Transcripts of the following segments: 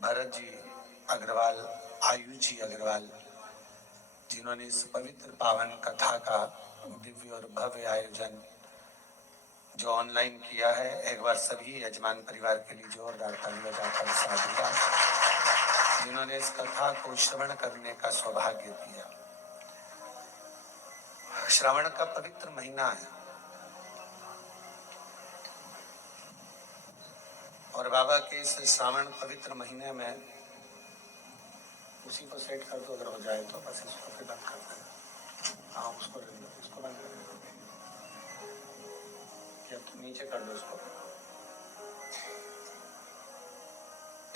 भरत जी अग्रवाल, आयुष जी अग्रवाल, जिन्होंने इस पवित्र पावन कथा का दिव्य और भव्य आयोजन जो ऑनलाइन किया है। एक बार सभी यजमान परिवार के लिए जोरदार ताली बजाकर साधुवाद, जिन्होंने इस कथा को श्रवण करने का सौभाग्य दिया। श्रावण का पवित्र महीना है और बाबा के इस श्रावण पवित्र महीने में उसी को सेट कर दो, अगर हो जाए तो बस इसको फिर बंद कर देना। हाँ, उसको इसको बंद कर दो, या तो नीचे कर दो इसको।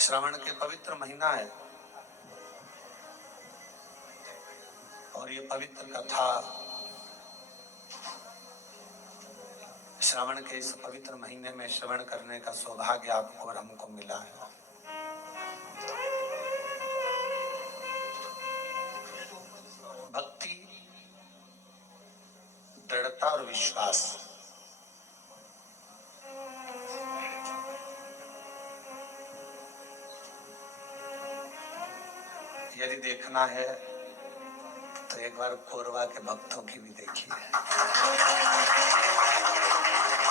श्रावण के पवित्र महीना है और ये पवित्र कथा श्रावण के इस पवित्र महीने में श्रवण करने का सौभाग्य आपको और हमको मिला है। भक्ति, दृढ़ता और विश्वास, यदि देखना है तो एक बार कोरवा के भक्तों की भी देखिए।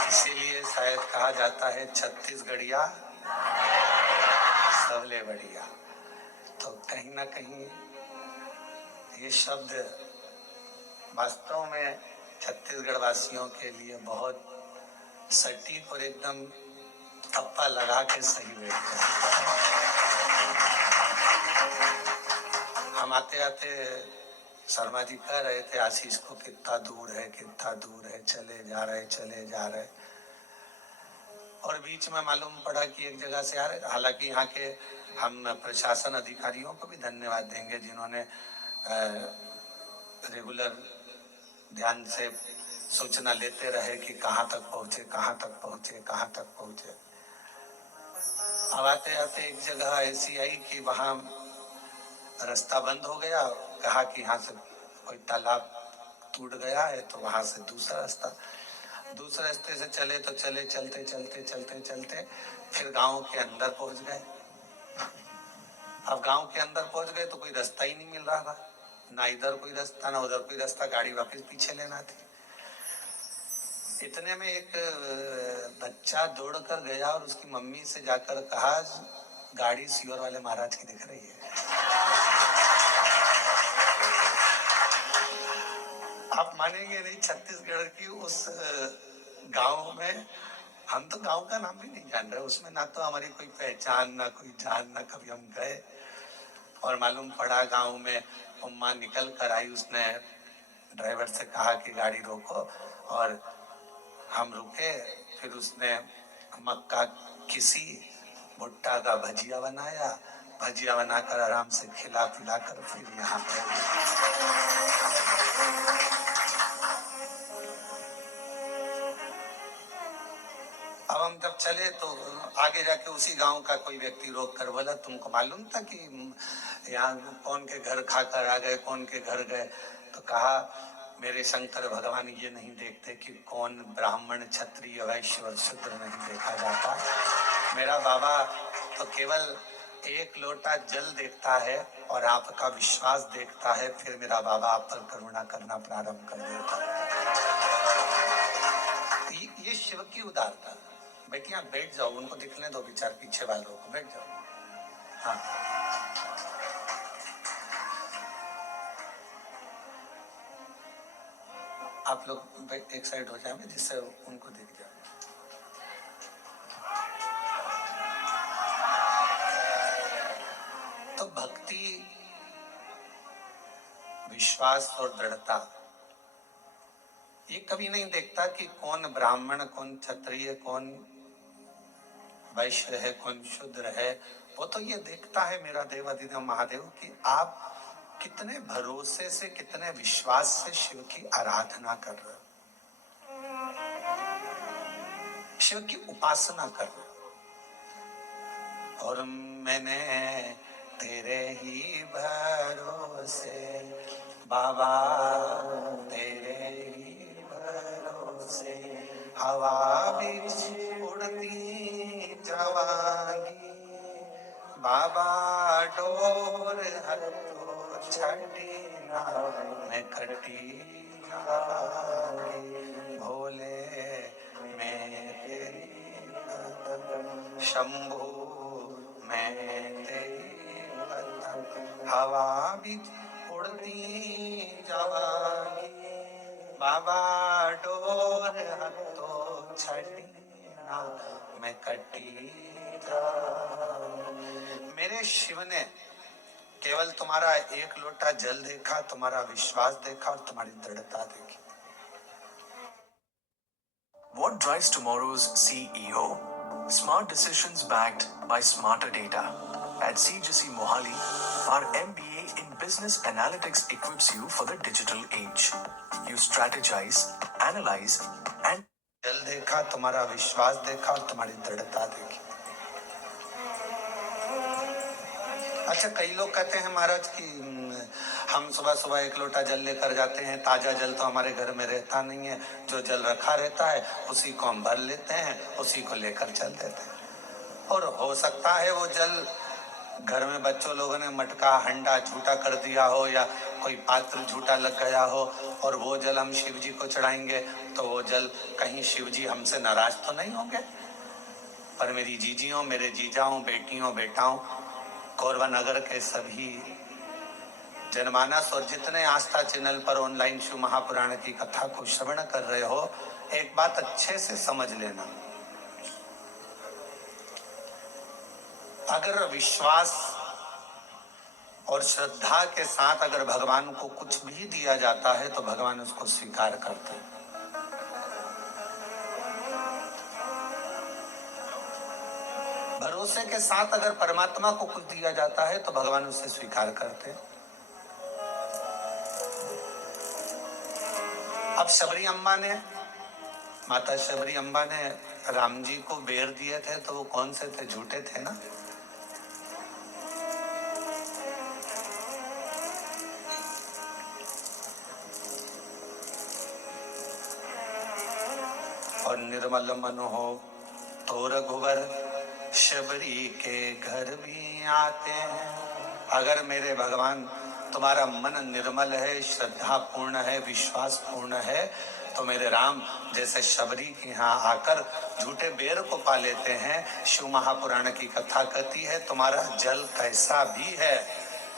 इसीलिए शायद कहा जाता है छत्तीसगढ़िया सबले बढ़िया। तो कहीं ना कहीं ये शब्द वास्तव में छत्तीसगढ़ वासियों के लिए बहुत सटीक और एकदम थप्पा लगा के सही बैठते हैं। हम आते आते शर्मा जी कह रहे थे आशीष को, कितना दूर है, कितना दूर है, चले जा रहे चले जा रहे। और बीच में मालूम पड़ा कि एक जगह से आ रहे। हालांकि यहाँ के हम प्रशासन अधिकारियों को भी धन्यवाद देंगे, जिन्होंने रेगुलर ध्यान से सूचना लेते रहे कि कहाँ तक पहुँचे, कहाँ तक पहुँचे, कहाँ तक पहुँचे। अब आते आते एक जगह ऐसी आई कि वहाँ रास्ता बंद हो गया। कहा कि यहाँ से कोई तालाब टूट गया है, तो वहां से दूसरे रास्ते से चले तो चले, चलते चलते चलते चलते फिर गांव के अंदर पहुंच गए। अब गांव के अंदर पहुंच गए तो कोई रास्ता ही नहीं मिल रहा था, ना इधर कोई रास्ता ना उधर कोई रास्ता, गाड़ी वापस पीछे लेना थी। इतने में एक बच्चा दौड़ कर गया और उसकी मम्मी से जाकर कहा, गाड़ी सियोर वाले महाराज की दिख रही है। आप मानेंगे नहीं, छत्तीसगढ़ की उस गांव में, हम तो गांव का नाम भी नहीं जान रहे, उसमें ना तो हमारी कोई पहचान, ना कोई जान, ना कभी हम गए। और मालूम पड़ा गांव में उम्मा निकल कर आई, उसने ड्राइवर से कहा कि गाड़ी रोको, और हम रुके। फिर उसने मक्का किसी भुट्टा का भजिया बनाया, भजिया बनाकर आराम से खिला पिला कर फिर यहाँ पे। अब हम जब चले तो आगे जाके उसी गांव का कोई व्यक्ति रोक कर बोला, तुमको मालूम था कि यहाँ कौन के घर खाकर आ गए, कौन के घर गए? तो कहा, मेरे शंकर भगवान ये नहीं देखते कि कौन ब्राह्मण, क्षत्रिय, वैश्य और शूद्र नहीं देखा जाता। मेरा बाबा तो केवल एक लोटा जल देखता है और आपका विश्वास देखता है, फिर मेरा बाबा आप पर करुणा करना प्रारंभ कर देता है। ये शिव की उदारता। बेटियां बैठ जाओ, उनको दिखने दो, विचार पीछे वालों को, बैठ जाओ। हाँ, आप लोग एक साइड हो जाएंगे जिससे उनको दिख जाए। तो भक्ति, विश्वास और दृढ़ता, ये कभी नहीं देखता कि कौन ब्राह्मण, कौन क्षत्रिय, कौन वैश्य है, कौन शूद्र है। वो तो ये देखता है मेरा देवाधिदेव महादेव कि आप कितने भरोसे से, कितने विश्वास से शिव की आराधना कर रहे हो, शिव की उपासना कर रहे हो। और मैंने तेरे ही भरोसे बाबा, तेरे ही भरोसे हवा बिच उड़ती जवागी, बाबा डोर हतो छठी ना मैं कटी लागे, भोले मैं तेरी बंदन, शंभू मैं तेरी बंदन, हवा बिच उड़ती जावागी, बाबा डोर हतो छठी ना मैं कटी जाऊं। मेरे शिव ने केवल तुम्हारा एक लोटा जल देखा, तुम्हारा विश्वास देखा और तुम्हारी दृढ़ता देखी। What drives tomorrow's CEO? Smart decisions backed by smarter data. At CGC Mohali, our MBA in Business Analytics equips you for the digital age. You strategize, analyze, and जल देखा, तुम्हारा विश्वास देखा और तुम्हारी दृढ़ता देखी। अच्छा, कई लोग कहते हैं महाराज कि हम सुबह सुबह एक लोटा जल लेकर जाते हैं, ताजा जल तो हमारे घर में रहता नहीं है, जो जल रखा रहता है उसी को हम भर लेते हैं, उसी को लेकर चल देते हैं। और हो सकता है वो जल घर में बच्चों लोगों ने मटका हंडा झूठा कर दिया हो या कोई पात्र झूठा लग गया हो और वो जल हम शिव जी को चढ़ाएंगे तो वो जल कहीं शिव जी हमसे नाराज तो नहीं होंगे। पर मेरी जीजियों, मेरे जीजाओं, बेटियों, बेटाओं, कोरबा नगर के सभी जनमानस और जितने आस्था चैनल पर ऑनलाइन शिव महापुराण की कथा को श्रवण कर रहे हो, एक बात अच्छे से समझ लेना। अगर विश्वास और श्रद्धा के साथ अगर भगवान को कुछ भी दिया जाता है तो भगवान उसको स्वीकार करते हैं। भरोसे के साथ अगर परमात्मा को कुछ दिया जाता है तो भगवान उसे स्वीकार करते हैं। अब शबरी अम्बा ने, माता शबरी अम्बा ने राम जी को बेर दिए थे तो वो कौन से थे? झूठे थे ना। और निर्मल मन हो तो रघुवर शबरी के घर भी आते हैं। अगर मेरे भगवान तुम्हारा मन निर्मल है, श्रद्धा पूर्ण है, विश्वास पूर्ण है, तो मेरे राम जैसे शबरी के यहाँ आकर झूठे बेर को पा लेते हैं। शिव महापुराण की कथा कहती है तुम्हारा जल कैसा भी है,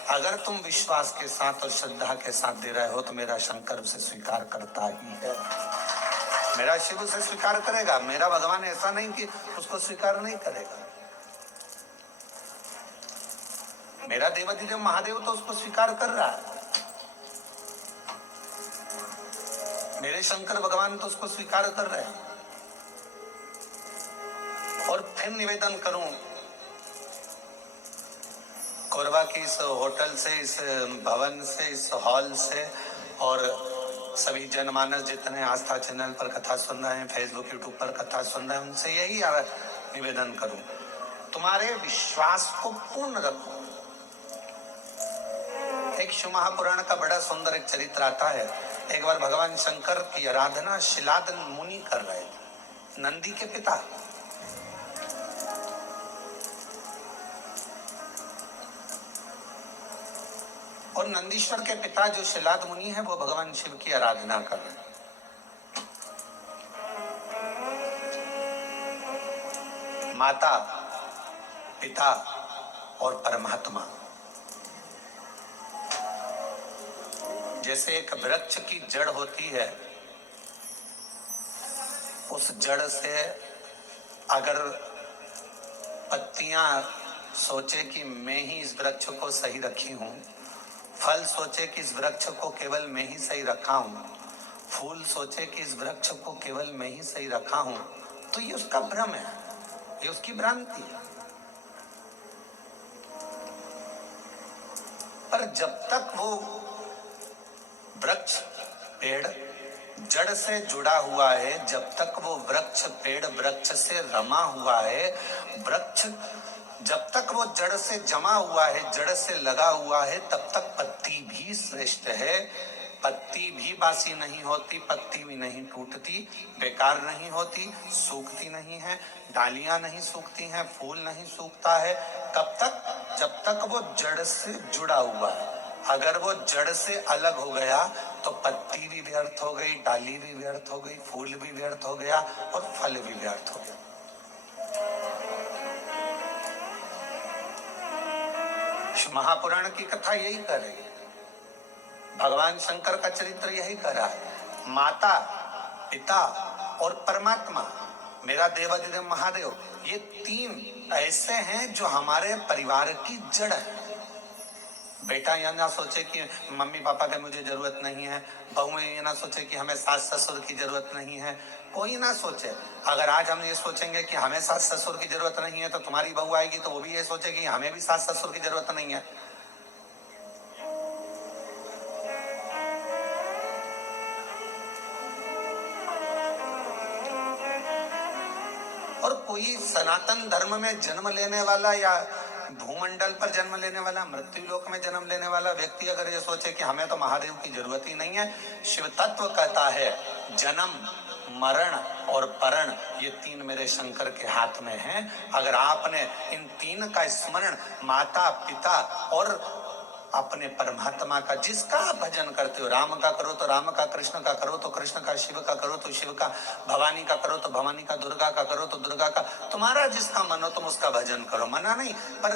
अगर तुम विश्वास के साथ और श्रद्धा के साथ दे रहे हो तो मेरा शंकर उसे स्वीकार करता ही है। मेरा शिव उसे स्वीकार करेगा। मेरा भगवान ऐसा नहीं कि उसको स्वीकार नहीं करेगा। मेरा देवाधिदेव महादेव तो उसको स्वीकार कर रहा है। मेरे शंकर भगवान तो उसको स्वीकार कर रहे हैं। और फिर निवेदन करूं, कोरबा की इस होटल से, इस भवन से, इस हॉल से और सभी जनमानस जितने आस्था चैनल पर कथा सुन रहे हैं, फेसबुक यूट्यूब पर कथा सुन रहे हैं, उनसे यही निवेदन करूं, तुम्हारे विश्वास को पूर्ण रखो। एक शिव महापुराण का बड़ा सुंदर एक चरित्र आता है। एक बार भगवान शंकर की आराधना शिलाद मुनि कर रहे थे, नंदी के पिता। और नंदीश्वर के पिता जो शिलाद मुनि है वो भगवान शिव की आराधना कर रहे हैं। माता, पिता और परमात्मा जैसे एक वृक्ष की जड़ होती है, उस जड़ से अगर पत्तियां सोचे कि मैं ही इस वृक्ष को सही रखी हूं, फल सोचे कि इस वृक्ष को केवल मैं ही सही रखा हूं, फूल सोचे कि इस वृक्ष को केवल मैं ही सही रखा हूं, तो ये उसका भ्रम है, ये उसकी भ्रांति है। पर जब तक वो वृक्ष पेड़ जड़ से जुड़ा हुआ है, जब तक वो वृक्ष पेड़ वृक्ष से रमा हुआ है, वृक्ष जब तक वो जड़ से जमा हुआ है, जड़ से लगा हुआ है, तब तक पत्ती भी श्रेष्ठ है। पत्ती भी बासी नहीं होती, पत्ती भी नहीं टूटती, बेकार नहीं होती, सूखती नहीं है, डालियां नहीं सूखती हैं, फूल नहीं सूखता है। कब तक? जब तक वो जड़ से जुड़ा हुआ है। अगर वो जड़ से अलग हो गया तो पत्ती भी व्यर्थ हो गई, डाली भी व्यर्थ हो गई, फूल भी व्यर्थ हो गया और फल भी व्यर्थ हो गया। महापुराण की कथा यही कर रही है, भगवान शंकर का चरित्र यही कर रहा है। माता, पिता और परमात्मा, मेरा देवाधिदेव महादेव, ये तीन ऐसे हैं जो हमारे परिवार की जड़ है। बेटा यह ना सोचे कि मम्मी पापा की मुझे जरूरत नहीं है, बहुएं ये ना सोचे कि हमें सास ससुर की जरूरत नहीं है, कोई ना सोचे। अगर आज हम ये सोचेंगे कि हमें सास ससुर की जरूरत नहीं है तो तुम्हारी बहू आएगी तो वो भी ये सोचेगी हमें भी सास ससुर की जरूरत नहीं है। और कोई सनातन धर्म में जन्म लेने वाला या भूमंडल पर जन्म लेने वाला, मृत्यु लोक में जन्म लेने वाला व्यक्ति अगर ये सोचे कि हमें तो महादेव की जरूरत ही नहीं है, शिव तत्व कहता है जन्म, मरण और परण ये तीन मेरे शंकर के हाथ में हैं। अगर आपने इन तीन का स्मरण माता, पिता और अपने परमात्मा का, जिसका आप भजन करते हो, राम का करो तो राम का, कृष्ण का करो तो कृष्ण का, शिव का करो तो शिव का, भवानी का करो तो भवानी का, दुर्गा का करो तो दुर्गा का, तुम्हारा जिसका मन हो तुम उसका भजन करो, मना नहीं। पर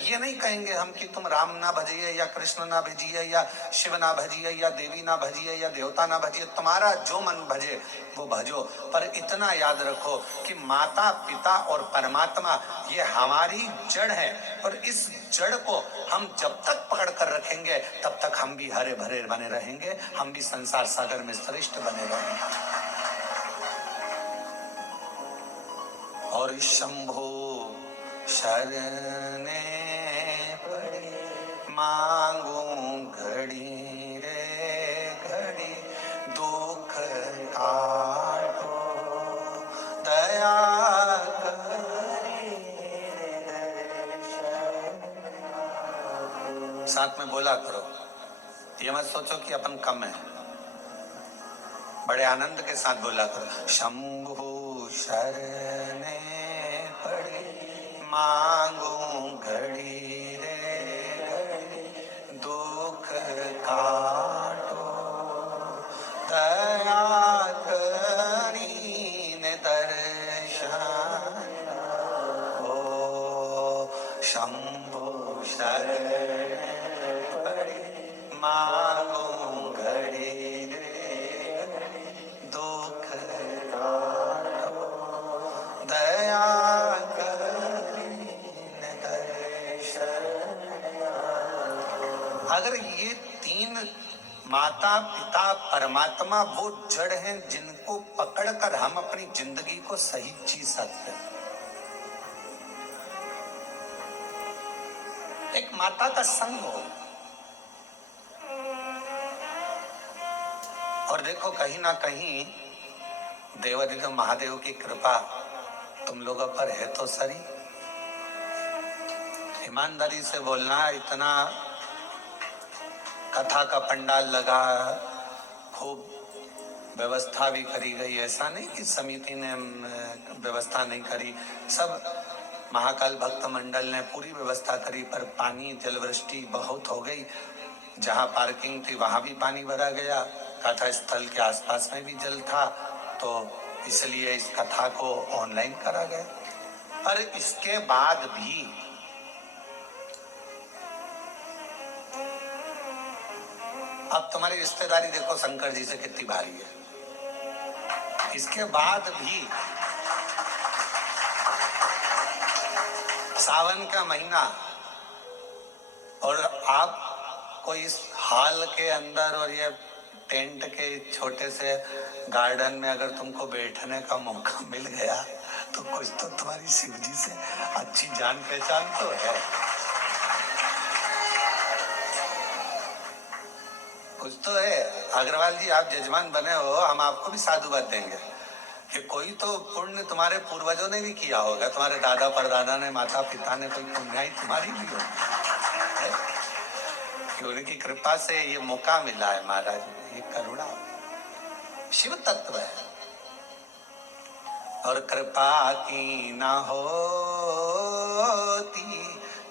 ये नहीं कहेंगे हम कि तुम राम ना भजिए या कृष्ण ना भजिए या शिव ना भजिए या देवी ना भजिए या देवता ना भजिए, तुम्हारा जो मन भजे वो भजो। पर इतना याद रखो कि माता, पिता और परमात्मा ये हमारी जड़ है, और इस जड़ को हम जब तक पकड़ कर रखेंगे तब तक हम भी हरे भरे बने रहेंगे, हम भी संसार सागर में श्रेष्ठ बने रहेंगे। और शंभो शरणे पड़े मांगू घड़ी रे घड़ी, दुख काटो दया साथ में बोला करो। ये मत सोचो कि अपन कम है, बड़े आनंद के साथ बोला करो। शंभु शरणे पड़ी मांगू घड़ी रे घड़ी, दुख काटो दया करीन दर्शन हो। शंभु शरणे मांगू घड़ी रे दुख काटो दया करीन दर्शन। अगर ये तीन माता, पिता, परमात्मा वो जड़ हैं जिनको पकड़कर हम अपनी जिंदगी को सही जी सकते हैं। एक माता का संग हो, और देखो कहीं ना कहीं देवाधिदेव महादेव की कृपा तुम लोगों पर है तो सही। ईमानदारी से बोलना, इतना कथा का पंडाल लगा, खूब व्यवस्था भी करी गई, ऐसा नहीं कि समिति ने व्यवस्था नहीं करी, सब महाकाल भक्त मंडल ने पूरी व्यवस्था करी, पर पानी जलवृष्टि बहुत हो गई। जहाँ पार्किंग थी वहां भी पानी भरा गया, कथा स्थल के आसपास में भी जल था, तो इसलिए इस कथा को ऑनलाइन करा गया। पर इसके बाद भी अब तुम्हारी रिश्तेदारी देखो शंकर जी से कितनी भारी है। इसके बाद भी सावन का महीना और आप कोई इस हॉल के अंदर और ये टेंट के छोटे से गार्डन में अगर तुमको बैठने का मौका मिल गया तो कुछ तो तुम्हारी शिव जी से अच्छी जान पहचान तो है, कुछ तो है। अग्रवाल जी आप जजमान बने हो, हम आपको भी साधुवाद देंगे कि कोई तो पुण्य तुम्हारे पूर्वजों ने भी किया होगा, तुम्हारे दादा परदादा ने, माता पिता ने, कोई पुण्याई तुम्हारी भी होगी। कि उनकी कृपा से ये मौका मिला है महाराज। ये करुणा शिव तत्व है। और कृपा की ना होती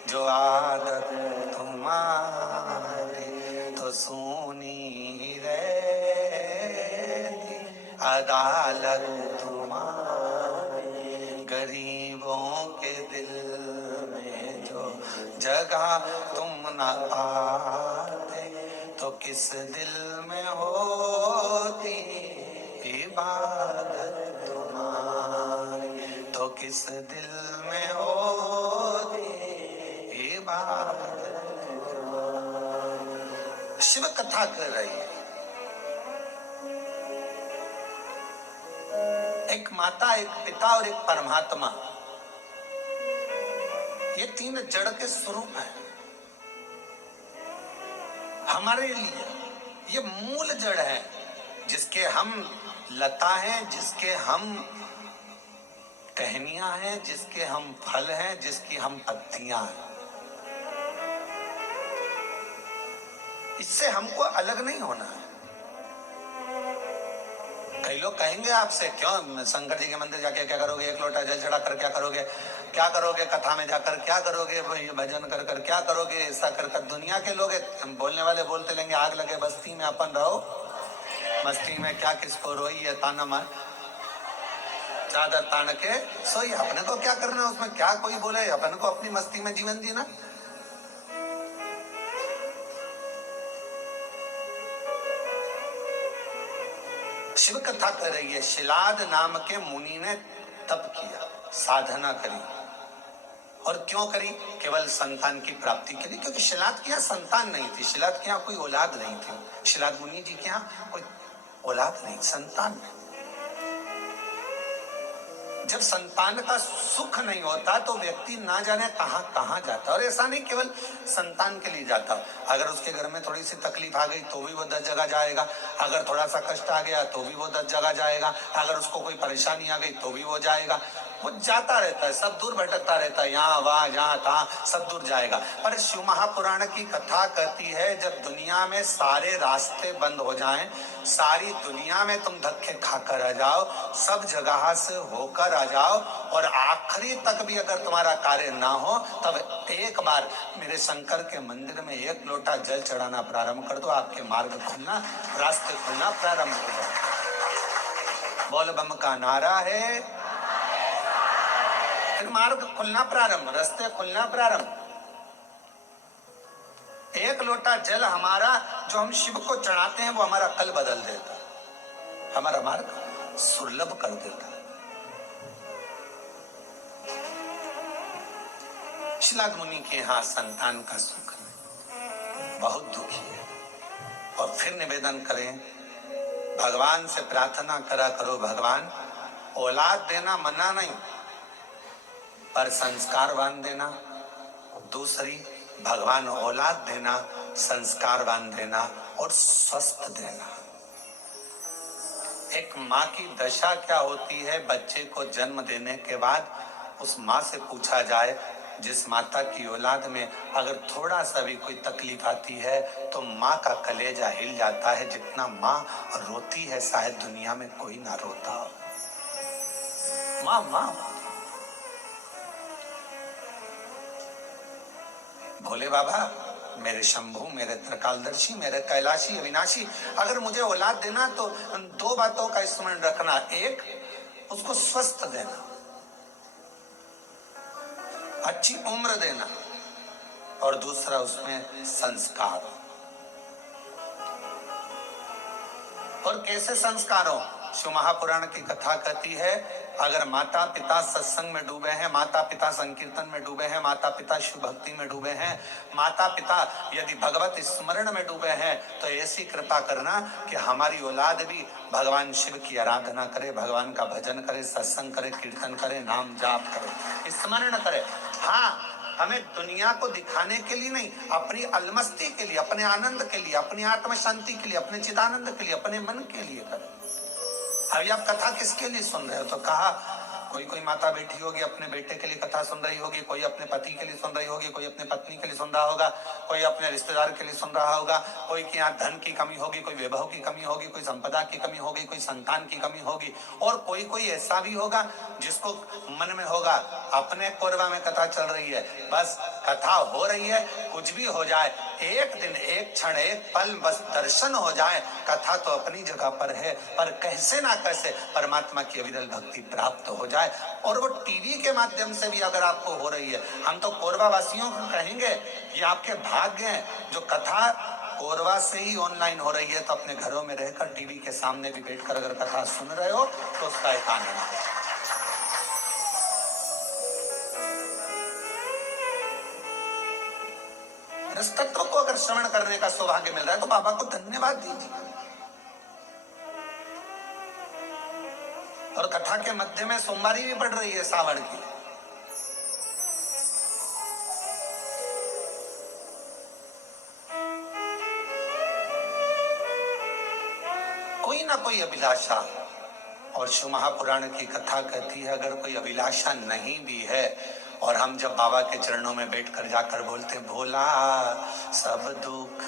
जो आदत तुम्हारी तो सूनी ही रहती अदालत तुम्हारी। गरीबों के दिल में जो जगह तुम न पाते तो किस दिल में होती इबादत तुम्हारी। तो किस दिल में होती इबादत। शिव कथा कर रही है। एक माता, एक पिता और एक परमात्मा, ये तीन जड़ के स्वरूप हैं हमारे लिए। ये मूल जड़ है जिसके हम लता हैं, जिसके हम टहनियां हैं, जिसके हम फल हैं, जिसकी हम पत्तियां हैं। इससे हमको अलग नहीं होना है। कई लोग कहेंगे आपसे, क्यों शंकर जी के मंदिर जाके क्या करोगे, एक लोटा जल चढ़ा कर क्या करोगे, क्या करोगे कथा में जाकर, क्या करोगे भजन कर कर, क्या करोगे ऐसा कर कर। दुनिया के लोग बोलने वाले बोलते लेंगे, आग लगे बस्ती में अपन रहो, मस्ती में क्या किसको रोई है, ताना मार चादर तान के सोई। अपने को क्या करना, उसमें क्या कोई बोले, अपन को अपनी मस्ती में जीवन जीना। शिव कथा कर रही है। शिलाद नाम के मुनि ने तप किया, साधना करी। और क्यों करी? केवल संतान की प्राप्ति के लिए। क्योंकि शिलाद के यहाँ संतान नहीं थी, शिलाद के यहाँ कोई औलाद नहीं थी। शिलाद मुनि जी के यहाँ कोई औलाद नहीं, संतान नहीं। जब संतान का सुख नहीं होता तो व्यक्ति ना जाने कहां कहां जाता। और ऐसा नहीं केवल संतान के लिए जाता, अगर उसके घर में थोड़ी सी तकलीफ आ गई तो भी वो 10 जगह जाएगा, अगर थोड़ा सा कष्ट आ गया तो भी वो 10 जगह जाएगा, अगर उसको कोई परेशानी आ गई तो भी वो जाएगा। वो जाता रहता है, सब दूर भटकता रहता है, यहाँ वहां यहाँ तहाँ सब दूर जाएगा। पर शिव महापुराण की कथा कहती है, जब दुनिया में सारे रास्ते बंद हो जाएं, सारी दुनिया में तुम धक्के खाकर आ जाओ, सब जगह से होकर आ जाओ, और आखिरी तक भी अगर तुम्हारा कार्य ना हो, तब एक बार मेरे शंकर के मंदिर में एक लोटा जल चढ़ाना प्रारंभ कर दो, आपके मार्ग खुलना, रास्ते खुलना प्रारंभ हो जाए। बोल बम का नारा है, फिर मार्ग खुलना प्रारंभ, रास्ते खुलना प्रारंभ। एक लोटा जल हमारा जो हम शिव को चढ़ाते हैं वो हमारा कल बदल देता, हमारा मार्ग सुलभ कर देता। शिलाद मुनि के यहाँ संतान का सुख नहीं, बहुत दुखी है। और फिर निवेदन करें, भगवान से प्रार्थना करा करो, भगवान औलाद देना मना नहीं, पर संस्कारवान देना। दूसरी, भगवान औलाद देना, संस्कारवान देना और स्वस्थ देना। एक माँ की दशा क्या होती है, बच्चे को जन्म देने के बाद उस माँ से पूछा जाए, जिस माता की औलाद में अगर थोड़ा सा भी कोई तकलीफ आती है तो माँ का कलेजा हिल जाता है। जितना माँ रोती है शायद दुनिया में कोई ना रोता हो। माँ माँ भोले बाबा, मेरे शंभू, मेरे त्रिकालदर्शी, मेरे कैलाशी अविनाशी, अगर मुझे औलाद देना तो 2 बातों का स्मरण रखना। एक, उसको स्वस्थ देना, अच्छी उम्र देना, और दूसरा उसमें संस्कार। और कैसे संस्कार हो? शिव महापुराण की कथा कहती है, अगर माता पिता सत्संग में डूबे हैं, माता पिता संकीर्तन में डूबे हैं, माता पिता शिव भक्ति में डूबे हैं, माता पिता यदि भगवत स्मरण में डूबे हैं, तो ऐसी कृपा करना कि हमारी औलाद भी भगवान शिव की आराधना करे, भगवान का भजन करे, सत्संग करे, कीर्तन करे, नाम जाप करे, स्मरण करे। हाँ, हमें दुनिया को दिखाने के लिए नहीं, अपनी अलमस्ती के लिए, अपने आनंद के लिए, अपनी आत्म शांति के लिए, अपने चिदानंद के लिए, अपने मन के लिए करें। अभी आप कथा किसके लिए सुन रहे हो? तो कहा कोई कोई माता बैठी होगी अपने बेटे के लिए कथा सुन रही होगी, कोई अपने पति के लिए सुन रही होगी, कोई अपने पत्नी के लिए सुन रहा होगा, कोई अपने रिश्तेदार के लिए सुन रहा होगा, कोई के यहाँ धन की कमी होगी, कोई वैभव की कमी होगी, कोई संपदा की कमी होगी, कोई संतान की कमी होगी, और कोई कोई ऐसा भी होगा जिसको मन में होगा अपने कोरबा में कथा चल रही है, बस कथा हो रही है, कुछ भी हो जाए, एक दिन, एक क्षण, एक पल बस दर्शन हो जाए, कथा तो अपनी जगह पर है, पर कैसे ना कैसे परमात्मा की अविरल भक्ति प्राप्त हो जाए। और वो टीवी के माध्यम से भी अगर आपको हो रही है, हम तो कोरबा वासियों को कहेंगे ये आपके भाग्य हैं जो कथा कोरबा से ही ऑनलाइन हो रही है, तो अपने घरों में रहकर टीवी के सामने भी बैठकर अगर कथा सुन रहे हो तो उसका एक आनंद है। इस तत्व को अगर श्रवण करने का सौभाग्य मिल रहा है तो बाबा को धन्यवाद दीजिए। और कथा के मध्य में सोमवारी भी पड़ रही है सावन की। कोई ना कोई अभिलाषा, और शिव महापुराण की कथा कहती है अगर कोई अभिलाषा नहीं भी है, और हम जब बाबा के चरणों में बैठकर जाकर बोलते हैं भोला सब दुख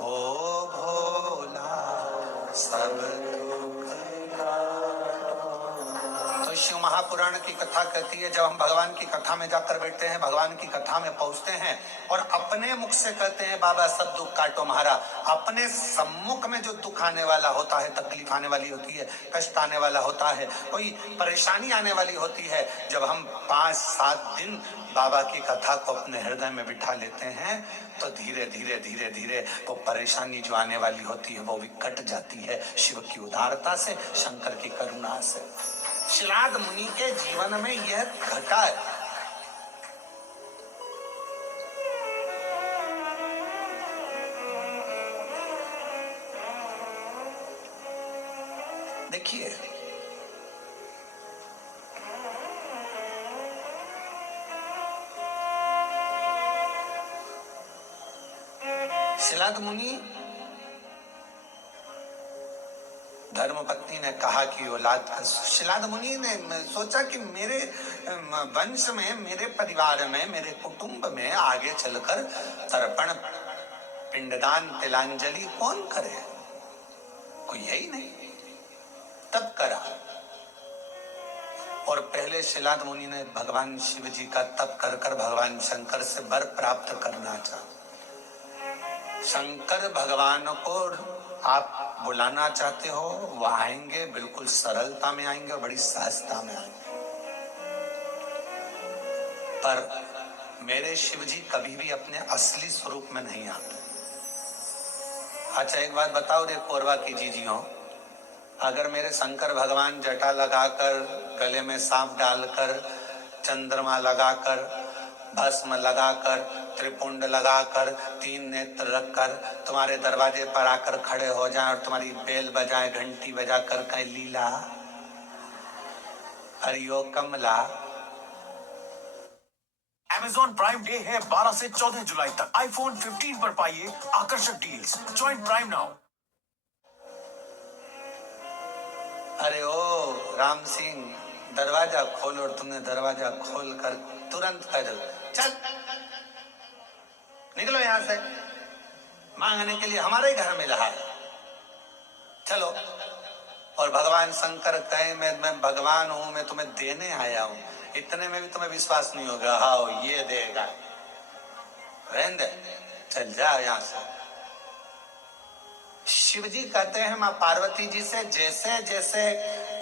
ओ भोला सब दुख, तो शिव महापुराण की कथा कहती है जब हम भगवान की कथा में जाकर बैठते हैं, भगवान की कथा में पहुंचते हैं और अपने मुख से कहते हैं बाबा सब दुख काटो महारा, अपने सम्मुख में जो दुख आने वाला होता है, तकलीफ आने वाली होती है, कष्ट आने वाला होता है, कोई परेशानी आने वाली होती है, जब हम 5-7 दिन बाबा की कथा को अपने हृदय में बिठा लेते हैं तो धीरे धीरे धीरे धीरे वो परेशानी जो आने वाली होती है वो भी कट जाती है शिव की उदारता से, शंकर की करुणा से। शिलाद मुनि के जीवन में यह घटा है। देखिए शिलाद मुनि, धर्मपत्नी ने कहा कि औलाद, शिलाद मुनि ने सोचा कि मेरे वंश में, मेरे परिवार में, मेरे कुटुंब में आगे चलकर तर्पण, पिंडदान, तिलांजलि कौन करे, कोई यही नहीं। तब करा, और पहले शिलाद मुनि ने भगवान शिव जी का तप कर कर भगवान शंकर से वर प्राप्त करना चाहा। शंकर भगवान को आप बुलाना चाहते हो, वो आएंगे, बिल्कुल सरलता में आएंगे और बड़ी सहजता में आएंगे, पर मेरे शिव जी कभी भी अपने असली स्वरूप में नहीं आते। अच्छा एक बात बताओ रे कोरबा की जीजियों, अगर मेरे शंकर भगवान जटा लगाकर, गले में सांप डालकर, चंद्रमा लगाकर, भस्म लगाकर, त्रिपुंड लगाकर, 3 नेत्र रखकर तुम्हारे दरवाजे पर आकर खड़े हो जाएं और तुम्हारी बेल बजाएं, घंटी बजाकर कहें लीला हरिओ कमला। Amazon प्राइम डे है 12 से 14 जुलाई तक। iPhone 15 पर पाइए आकर्षक डील्स। Join prime now. अरे ओ राम सिंह, दरवाजा खोलो, और तुमने दरवाजा खोलकर तुरंत कह दो चल निकलो यहां से, मांगने के लिए हमारे ही घर में रहा है, चलो। और भगवान शंकर कहे मैं भगवान हूं, मैं तुम्हें देने आया हूं, इतने में भी तुम्हें विश्वास नहीं होगा, हाँ ये देगा, रहने दे, चल जा यहां से। शिव जी कहते हैं मां पार्वती जी से, जैसे जैसे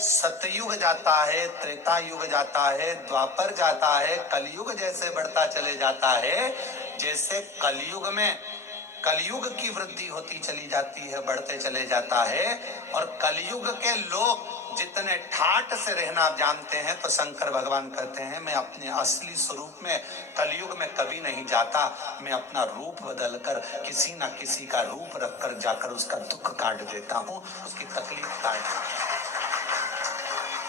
सतयुग जाता है, त्रेता युग जाता है, द्वापर जाता है, कलयुग जैसे बढ़ता चले जाता है, जैसे कलयुग में कलयुग की वृद्धि होती चली जाती है, बढ़ते चले जाता है, और कलयुग के लोग जितने ठाट से रहना जानते हैं, तो शंकर भगवान कहते हैं मैं अपने असली स्वरूप में कलयुग में कभी नहीं जाता, मैं अपना रूप बदलकर किसी ना किसी का रूप रखकर जाकर उसका दुख काट देता हूं, उसकी तकलीफ काट देता हूं।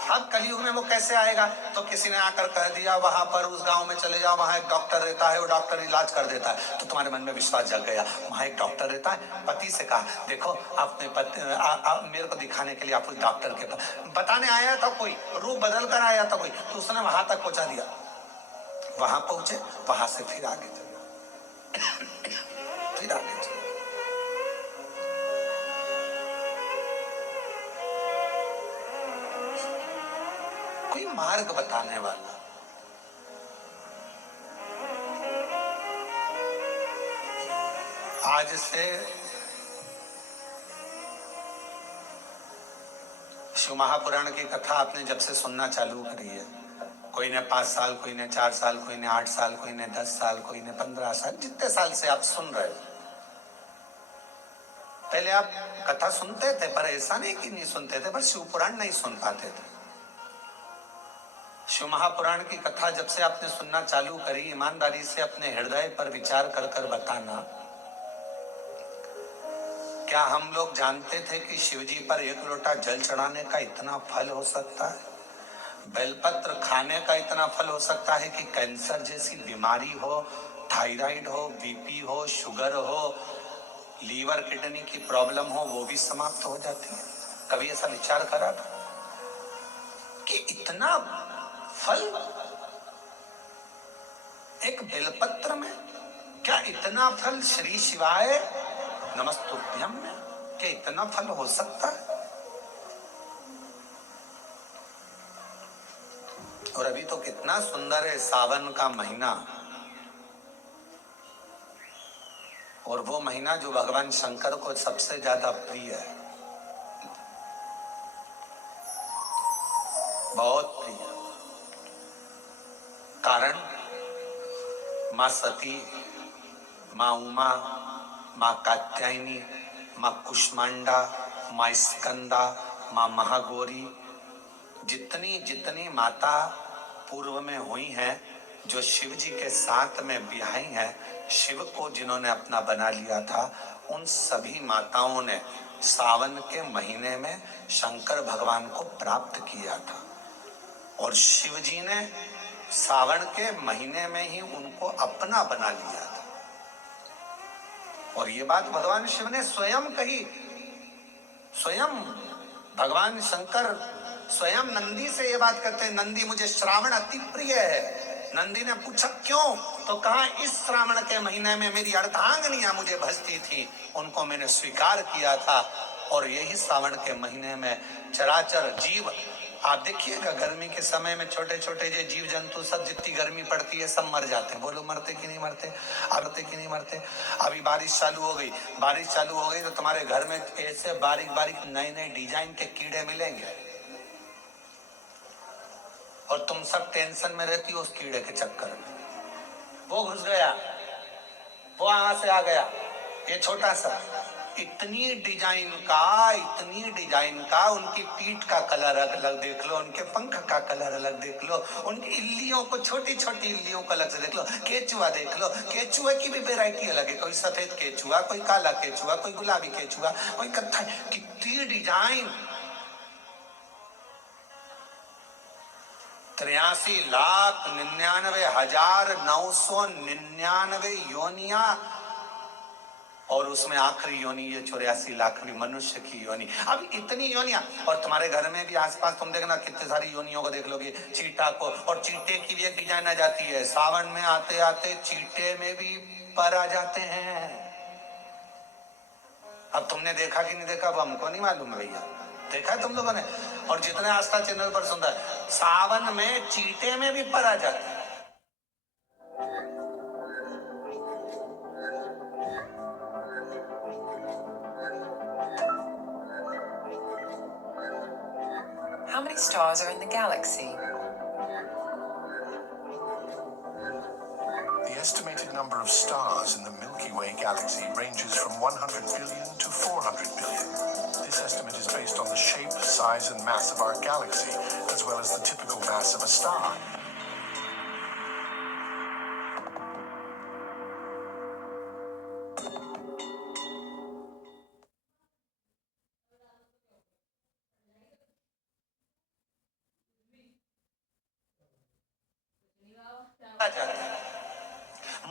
अब कलयुग में वो कैसे आएगा? तो किसी ने आकर कह दिया वहां पर उस गांव में चले जाओ, वहां एक डॉक्टर रहता है, वो डॉक्टर इलाज कर देता है, तो तुम्हारे मन में विश्वास जग गया। वहां एक डॉक्टर रहता है, पति से कहा देखो अपने पति मेरे को दिखाने के लिए आप उस डॉक्टर के पास, बताने आया था कोई, रूप बदल कर आया था कोई, तो उसने वहां तक पहुंचा दिया। वहां पहुंचे, वहां से फिर आगे चले, फिर आगे चले। कोई मार्ग बताने वाला। आज से शिव महापुराण की कथा आपने जब से सुनना चालू करी है, कोई ने 5 साल, कोई ने 4 साल, कोई ने 8 साल, कोई ने 10 साल, कोई ने 15 साल, जितने साल से आप सुन रहे हो। पहले आप कथा सुनते थे, पर ऐसा नहीं कि नहीं सुनते थे, पर शिव पुराण नहीं सुन पाते थे। शिव महापुराण की कथा जब से आपने सुनना चालू करी, ईमानदारी से अपने हृदय पर विचार कर कर बताना, क्या हम लोग जानते थे कि शिव जी पर 1 लोटा जल चढ़ाने का इतना फल हो सकता है? बेलपत्र खाने का इतना फल हो सकता है कि कैंसर जैसी बीमारी हो, थायराइड हो, बीपी हो, शुगर हो, लीवर किडनी की प्रॉब्लम हो, वो भी समाप्त हो जाती है। कभी ऐसा विचार करा था कि इतना फल एक बेलपत्र में? क्या इतना फल श्री शिवाय नमस्तुभ्यम में, क्या इतना फल हो सकता है? और अभी तो कितना सुंदर है सावन का महीना, और वो महीना जो भगवान शंकर को सबसे ज्यादा प्रिय है, बहुत प्रिय। कारण मां सती, मां उमा, मां कात्यायनी, मां कुष्मांडा, मां स्कंदा, मां महागौरी, जितनी जितनी माता पूर्व में हुई हैं, जो शिव जी के साथ में ब्याही हैं, शिव को जिन्होंने अपना बना लिया था, उन सभी माताओं ने सावन के महीने में शंकर भगवान को प्राप्त किया था, और शिव जी ने सावन के महीने में ही उनको अपना बना लिया था। और ये बात भगवान शिव ने स्वयं कही, स्वयं भगवान शंकर स्वयं नंदी से ये बात करते हैं, नंदी मुझे श्रावण अति प्रिय है। नंदी ने पूछा क्यों? तो कहा इस श्रावण के महीने में मेरी अर्धांगिनियां मुझे भजती थी, उनको मैंने स्वीकार किया था, और यही श्रावण के महीने में चराचर जीव, आप देखिएगा गर्मी के समय में छोटे छोटे जो जीव जंतु सब, जितनी गर्मी पड़ती है सब मर जाते हैं। बोलो मरते कि नहीं मरते? मरते कि नहीं मरते? अभी बारिश चालू हो गई, बारिश चालू हो गई तो तुम्हारे घर में ऐसे बारीक बारीक नए नए डिजाइन के कीड़े मिलेंगे, और तुम सब टेंशन में रहती हो उस कीड़े के चक्कर में। वो घुस गया, वो वहां से आ गया, ये छोटा सा, इतनी डिजाइन का उनकी पीठ का कलर अलग देख लो, उनके पंख का कलर अलग देख लो, उनकी इल्लियों को, छोटी छोटी इल्लियों को अलग से देख लो, केचुआ देख लो, केचुआ की भी वैरायटी अलग है, कोई सफेद केचुआ, कोई काला केचुआ, कोई गुलाबी केचुआ, कोई कत्था, कितनी डिजाइन। 83,99,999 योनिया, और उसमें आखिरी योनि ये 84 लाखवीं मनुष्य की योनि। अब इतनी योनियां, और तुम्हारे घर में भी आसपास तुम देखना कितनी सारी योनियों को देख लोगे, चीटा को, और चीटे की भी एक डिजाइन आ जाती है, सावन में आते आते चीटे में भी पर आ जाते हैं। अब तुमने देखा कि नहीं देखा वो हमको नहीं मालूम भैया, देखा है तुम लोगों ने? और जितने आस्था चैनल पर सुन रहा है, सावन में चीटे में भी पर आ जाते हैं। How many stars are in the galaxy? The estimated number of stars in the Milky Way galaxy ranges from 100 billion to 400 billion. This estimate is based on the shape, size, and mass of our galaxy, as well as the typical mass of a star.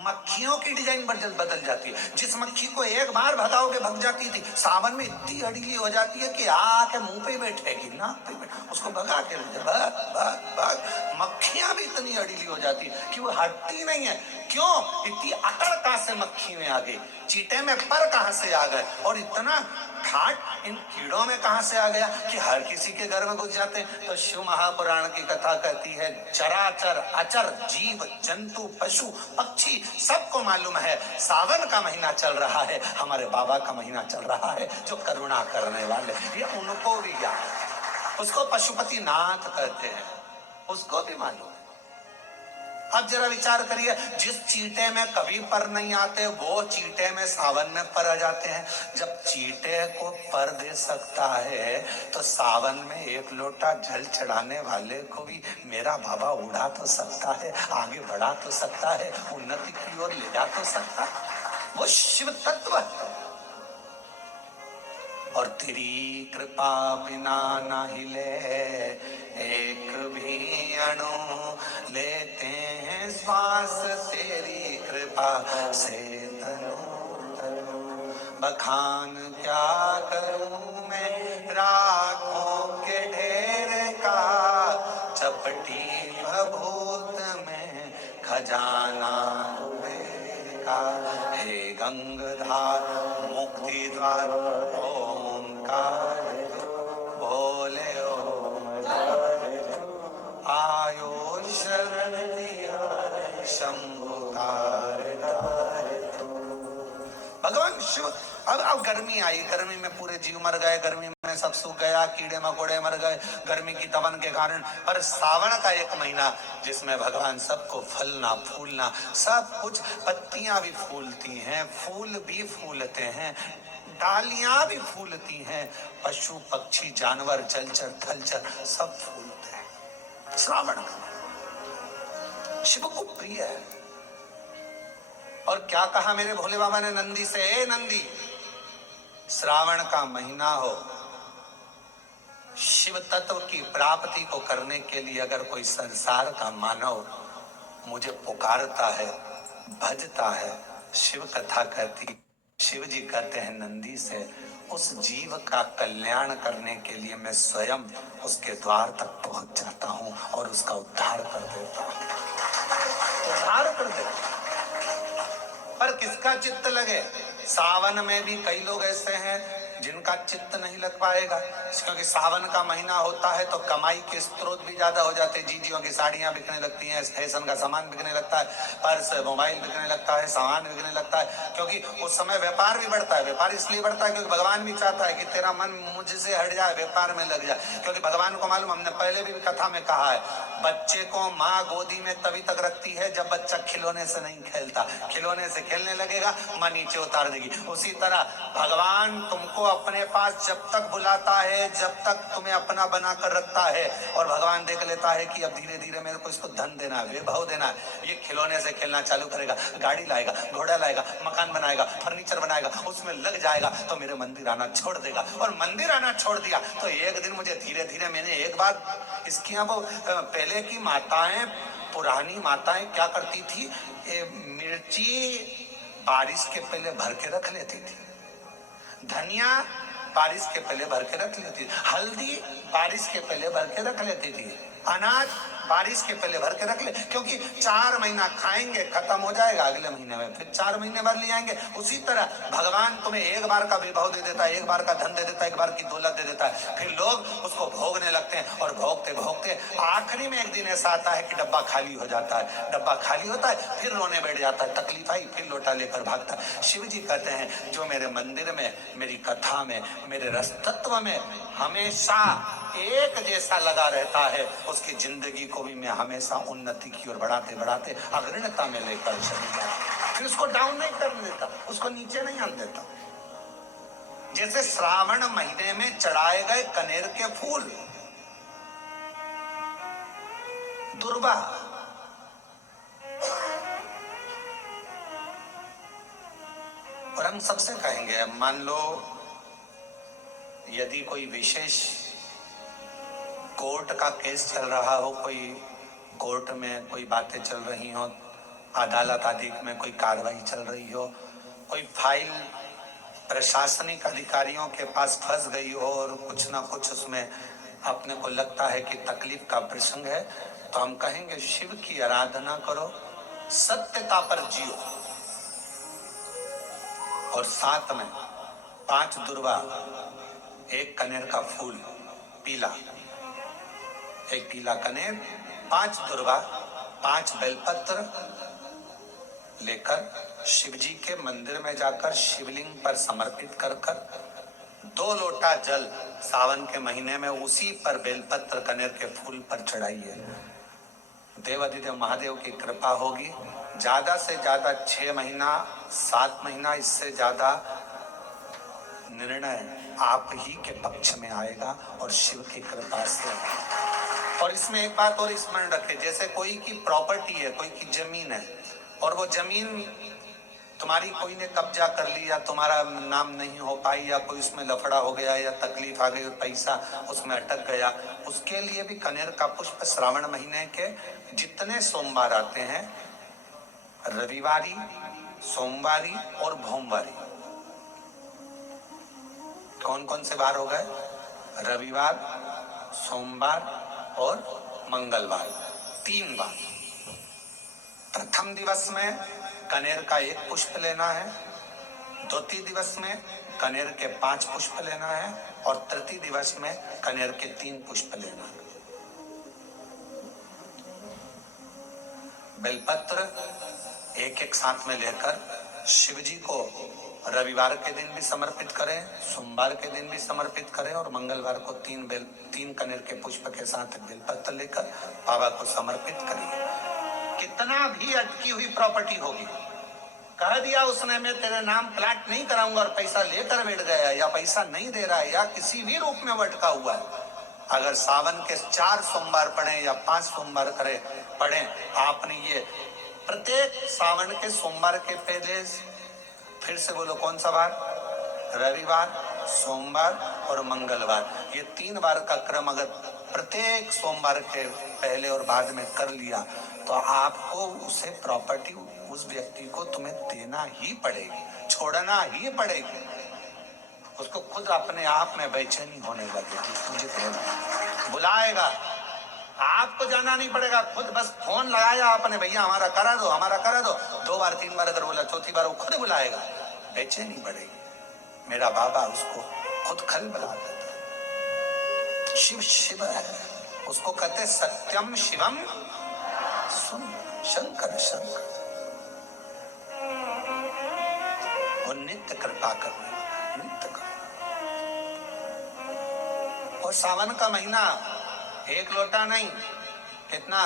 मक्खियों की design बदल जाती है। जिस मक्खी को एक बार भगाओगे भग जाती थी, सावन में इतनी अड़ीली हो जाती है कि आके मुंह पे बैठेगी, नाक पे बैठ, उसको भगा के भाग भाग भाग। मक्खियां भी इतनी अड़ीली हो जाती है कि वो हटती नहीं है। क्यों? इतनी अकड़ कहां से मक्खी में आ गई, चींटे में पर कहां से आ गए, और इतना ठाट इन कीड़ों में कहां से आ गया कि हर किसी के घर में घुस जाते हैं। तो शिव महापुराण की कथा कहती है, चराचर अचर जीव जंतु पशु पक्षी सबको मालूम है सावन का महीना चल रहा है, हमारे बाबा का महीना चल रहा है जो करुणा करने वाले, ये उनको भी ज्ञान है। उसको पशुपति नाथ कहते हैं, उसको भी मालूम है। अब जरा विचार करिए, जिस चींटे में कभी पर नहीं आते वो चींटे में सावन में पर आ जाते हैं। जब चींटे को पर दे सकता है तो सावन में एक लोटा जल चढ़ाने वाले को भी मेरा बाबा उड़ा तो सकता है, आगे बढ़ा तो सकता है, उन्नति की ओर ले जा तो सकता है। वो शिव तत्व है। और तेरी कृपा बिना ना हिले एक भी अणु, लेते हैं श्वास तेरी कृपा से तनु तनु। बखान क्या करूं मैं राखों के ढेर का, चपटी भभूत में खजाना का। हे गंगाधार मुक्ति द्वार ओंकार बोले ओम, आयो शरण दिया शंभुकार। भगवान शिव। अब गर्मी आई, गर्मी में पूरे जीव मर गए, गर्मी में सब सूख गया, कीड़े मकोड़े मर गए गर्मी की तपन के कारण। पर सावन का एक महीना जिसमें भगवान सबको फलना फूलना सब कुछ, पत्तियां भी फूलती हैं, फूल भी फूलते हैं, डालियां भी फूलती हैं, पशु पक्षी जानवर जलचर थलचर सब फूलते हैं। श्रावण शिव को प्रिय है। और क्या कहा मेरे भोले बाबा ने नंदी से, ए नंदी, श्रावण का महीना हो, शिव तत्व की प्राप्ति को करने के लिए अगर कोई संसार का मानव मुझे पुकारता है, भजता है, शिव कथा कहती, शिव जी कहते हैं नंदी से, उस जीव का कल्याण करने के लिए मैं स्वयं उसके द्वार तक पहुंच जाता हूं और उसका उद्धार कर देता हूं, उद्धार कर देता हूं। पर किसका चित्त लगे? सावन में भी कई लोग ऐसे हैं जिनका चित्त नहीं लग पाएगा, क्योंकि सावन का महीना होता है तो कमाई के स्रोत भी ज्यादा हो जाते हैं। जीजियों की साड़ियां बिकने लगती हैं, फैशन का सामान बिकने लगता है, पर्स मोबाइल बिकने लगता है, सामान बिकने लगता है, क्योंकि उस समय व्यापार भी बढ़ता है। व्यापार इसलिए बढ़ता है क्योंकि भगवान भी चाहता है कि तेरा मन मुझसे हट जाए, व्यापार में लग जाए। क्योंकि भगवान को मालूम, हमने पहले भी कथा में कहा है, बच्चे को माँ गोदी में तभी तक रखती है जब बच्चा खिलौने से नहीं खेलता, खिलौने से खेलने लगेगा माँ नीचे उतार देगी। उसी तरह भगवान तुमको अपने पास जब तक बुलाता है, जब तक तुम्हें अपना बनाकर रखता है, और भगवान देख लेता है कि अब धीरे धीरे मेरे को इसको धन देना है, वैभव देना है, ये खिलौने से खेलना चालू करेगा, गाड़ी लाएगा, घोड़ा लाएगा, मकान बनाएगा, फर्नीचर बनाएगा, उसमें लग जाएगा तो मेरे मंदिर आना छोड़ देगा। और मंदिर आना छोड़ दिया तो एक दिन मुझे धीरे धीरे, मैंने एक बार इसकी वो पहले की माताएं, पुरानी माताएं क्या करती थी, मिर्ची बारिश के पहले भर के रख लेती थी, धनिया बारिश के पहले भर के रख लेती थी, हल्दी बारिश के पहले भर के रख लेती थी, अनाज बारिश के पहले भर के रख ले, क्योंकि 4 महीना खाएंगे खत्म हो जाएगा, अगले महीने में फिर 4 महीने भर ले आएंगे। उसी तरह भगवान तुम्हें एक बार का विभव दे देता है, एक बार का धन दे देता है, एक बार की दौलत दे देता है, फिर लोग उसको भोगने लगते हैं, और भोगते भोगते आखिरी में एक दिन ऐसा आता है कि डब्बा खाली हो जाता है। डब्बा खाली होता है, फिर रोने बैठ जाता है, तकलीफ आई, फिर लोटा लेकर भागता है। शिव जी कहते हैं, जो मेरे मंदिर में, मेरी कथा में, मेरे रस तत्व में हमेशा एक जैसा लगा रहता है, उसकी जिंदगी को भी मैं हमेशा उन्नति की ओर बढ़ाते बढ़ाते अग्रणता में लेकर चले जाता, फिर उसको डाउन नहीं करने देता, उसको नीचे नहीं आने देता। जैसे श्रावण महीने में चढ़ाए गए कनेर के फूल, दुर्वा, और हम सबसे कहेंगे, मान लो यदि कोई विशेष कोर्ट का केस चल रहा हो, कोई कोर्ट में कोई बातें चल रही हो, अदालत आदि में कोई कार्रवाई चल रही हो, कोई फाइल प्रशासनिक अधिकारियों के पास फंस गई हो और कुछ ना कुछ उसमें अपने को लगता है कि तकलीफ का प्रसंग है, तो हम कहेंगे शिव की आराधना करो, सत्यता पर जियो, और साथ में 5 दुर्वा, 1 कनेर का फूल पीला, 1 पीला कनेर, 5 दुर्वा, 5 बेलपत्र लेकर शिव जी के मंदिर में जाकर शिवलिंग पर समर्पित कर 2 लोटा जल सावन के महीने में उसी पर बेलपत्र कनेर के फूल पर चढ़ाइए। देवाधिदेव महादेव की कृपा होगी। ज्यादा से ज्यादा 6 महीना 7 महीना, इससे ज्यादा निर्णय आप ही के पक्ष में आएगा और शिव की कृपा से। और इसमें एक बात और स्मरण रखें, जैसे कोई की प्रॉपर्टी है, कोई की जमीन है और वो जमीन तुम्हारी कोई ने कब्जा कर लिया, तुम्हारा नाम नहीं हो पाई, या कोई उसमें लफड़ा हो गया या तकलीफ आ गई, पैसा उसमें अटक गया, उसके लिए भी कनेर का पुष्प श्रावण महीने के जितने सोमवार आते हैं, रविवारी, सोमवारी और भोमवारी, कौन कौन से बार हो गए? रविवार, सोमवार और मंगलवार, 3 बार। प्रथम दिवस में कनेर का 1 पुष्प लेना है, द्वितीय दिवस में कनेर के 5 पुष्प लेना है और तृतीय दिवस में कनेर के 3 पुष्प लेना है। बेलपत्र एक साथ में लेकर शिव जी को रविवार के दिन भी समर्पित करें, सोमवार के दिन भी समर्पित करें और मंगलवार को 3 कनेर के पुष्प के साथ बेलपत्र लेकर बाबा को समर्पित करिए। कितना भी अटकी हुई प्रॉपर्टी होगी, कह दिया उसने मैं तेरे नाम प्लाट नहीं कराऊंगा और पैसा लेकर बैठ गया, या पैसा नहीं दे रहा है, या किसी भी रूप में अटका हुआ है, अगर सावन के 4 सोमवार पढ़े या 5 सोमवार पढ़े, आपने ये प्रत्येक सावन के सोमवार के पहले, फिर से बोलो कौन सा बार? रविवार, सोमवार और मंगलवार, ये 3 बार का क्रम अगर प्रत्येक सोमवार के पहले और बाद में कर लिया तो आपको उसे प्रॉपर्टी उस व्यक्ति को तुम्हें देना ही पड़ेगी, छोड़ना ही पड़ेगी। उसको खुद अपने आप में बेचैनी होने लगेगी, मुझे देना बुलाएगा, आपको जाना नहीं पड़ेगा, खुद बस फोन लगाया आपने, भैया हमारा करा दो, हमारा करा दो, 2 बार 3 बार अगर बोला, चौथी बार वो खुद बुलाएगा, बेचैनी बढ़ेगी। मेरा बाबा उसको खुद खल बुला देता। शिव शिव है, उसको कहते सत्यम शिवम सुन शंकर शंकर, और नित्य कृपा करने, नित्य कर। और सावन का महीना 1 लोटा नहीं, कितना?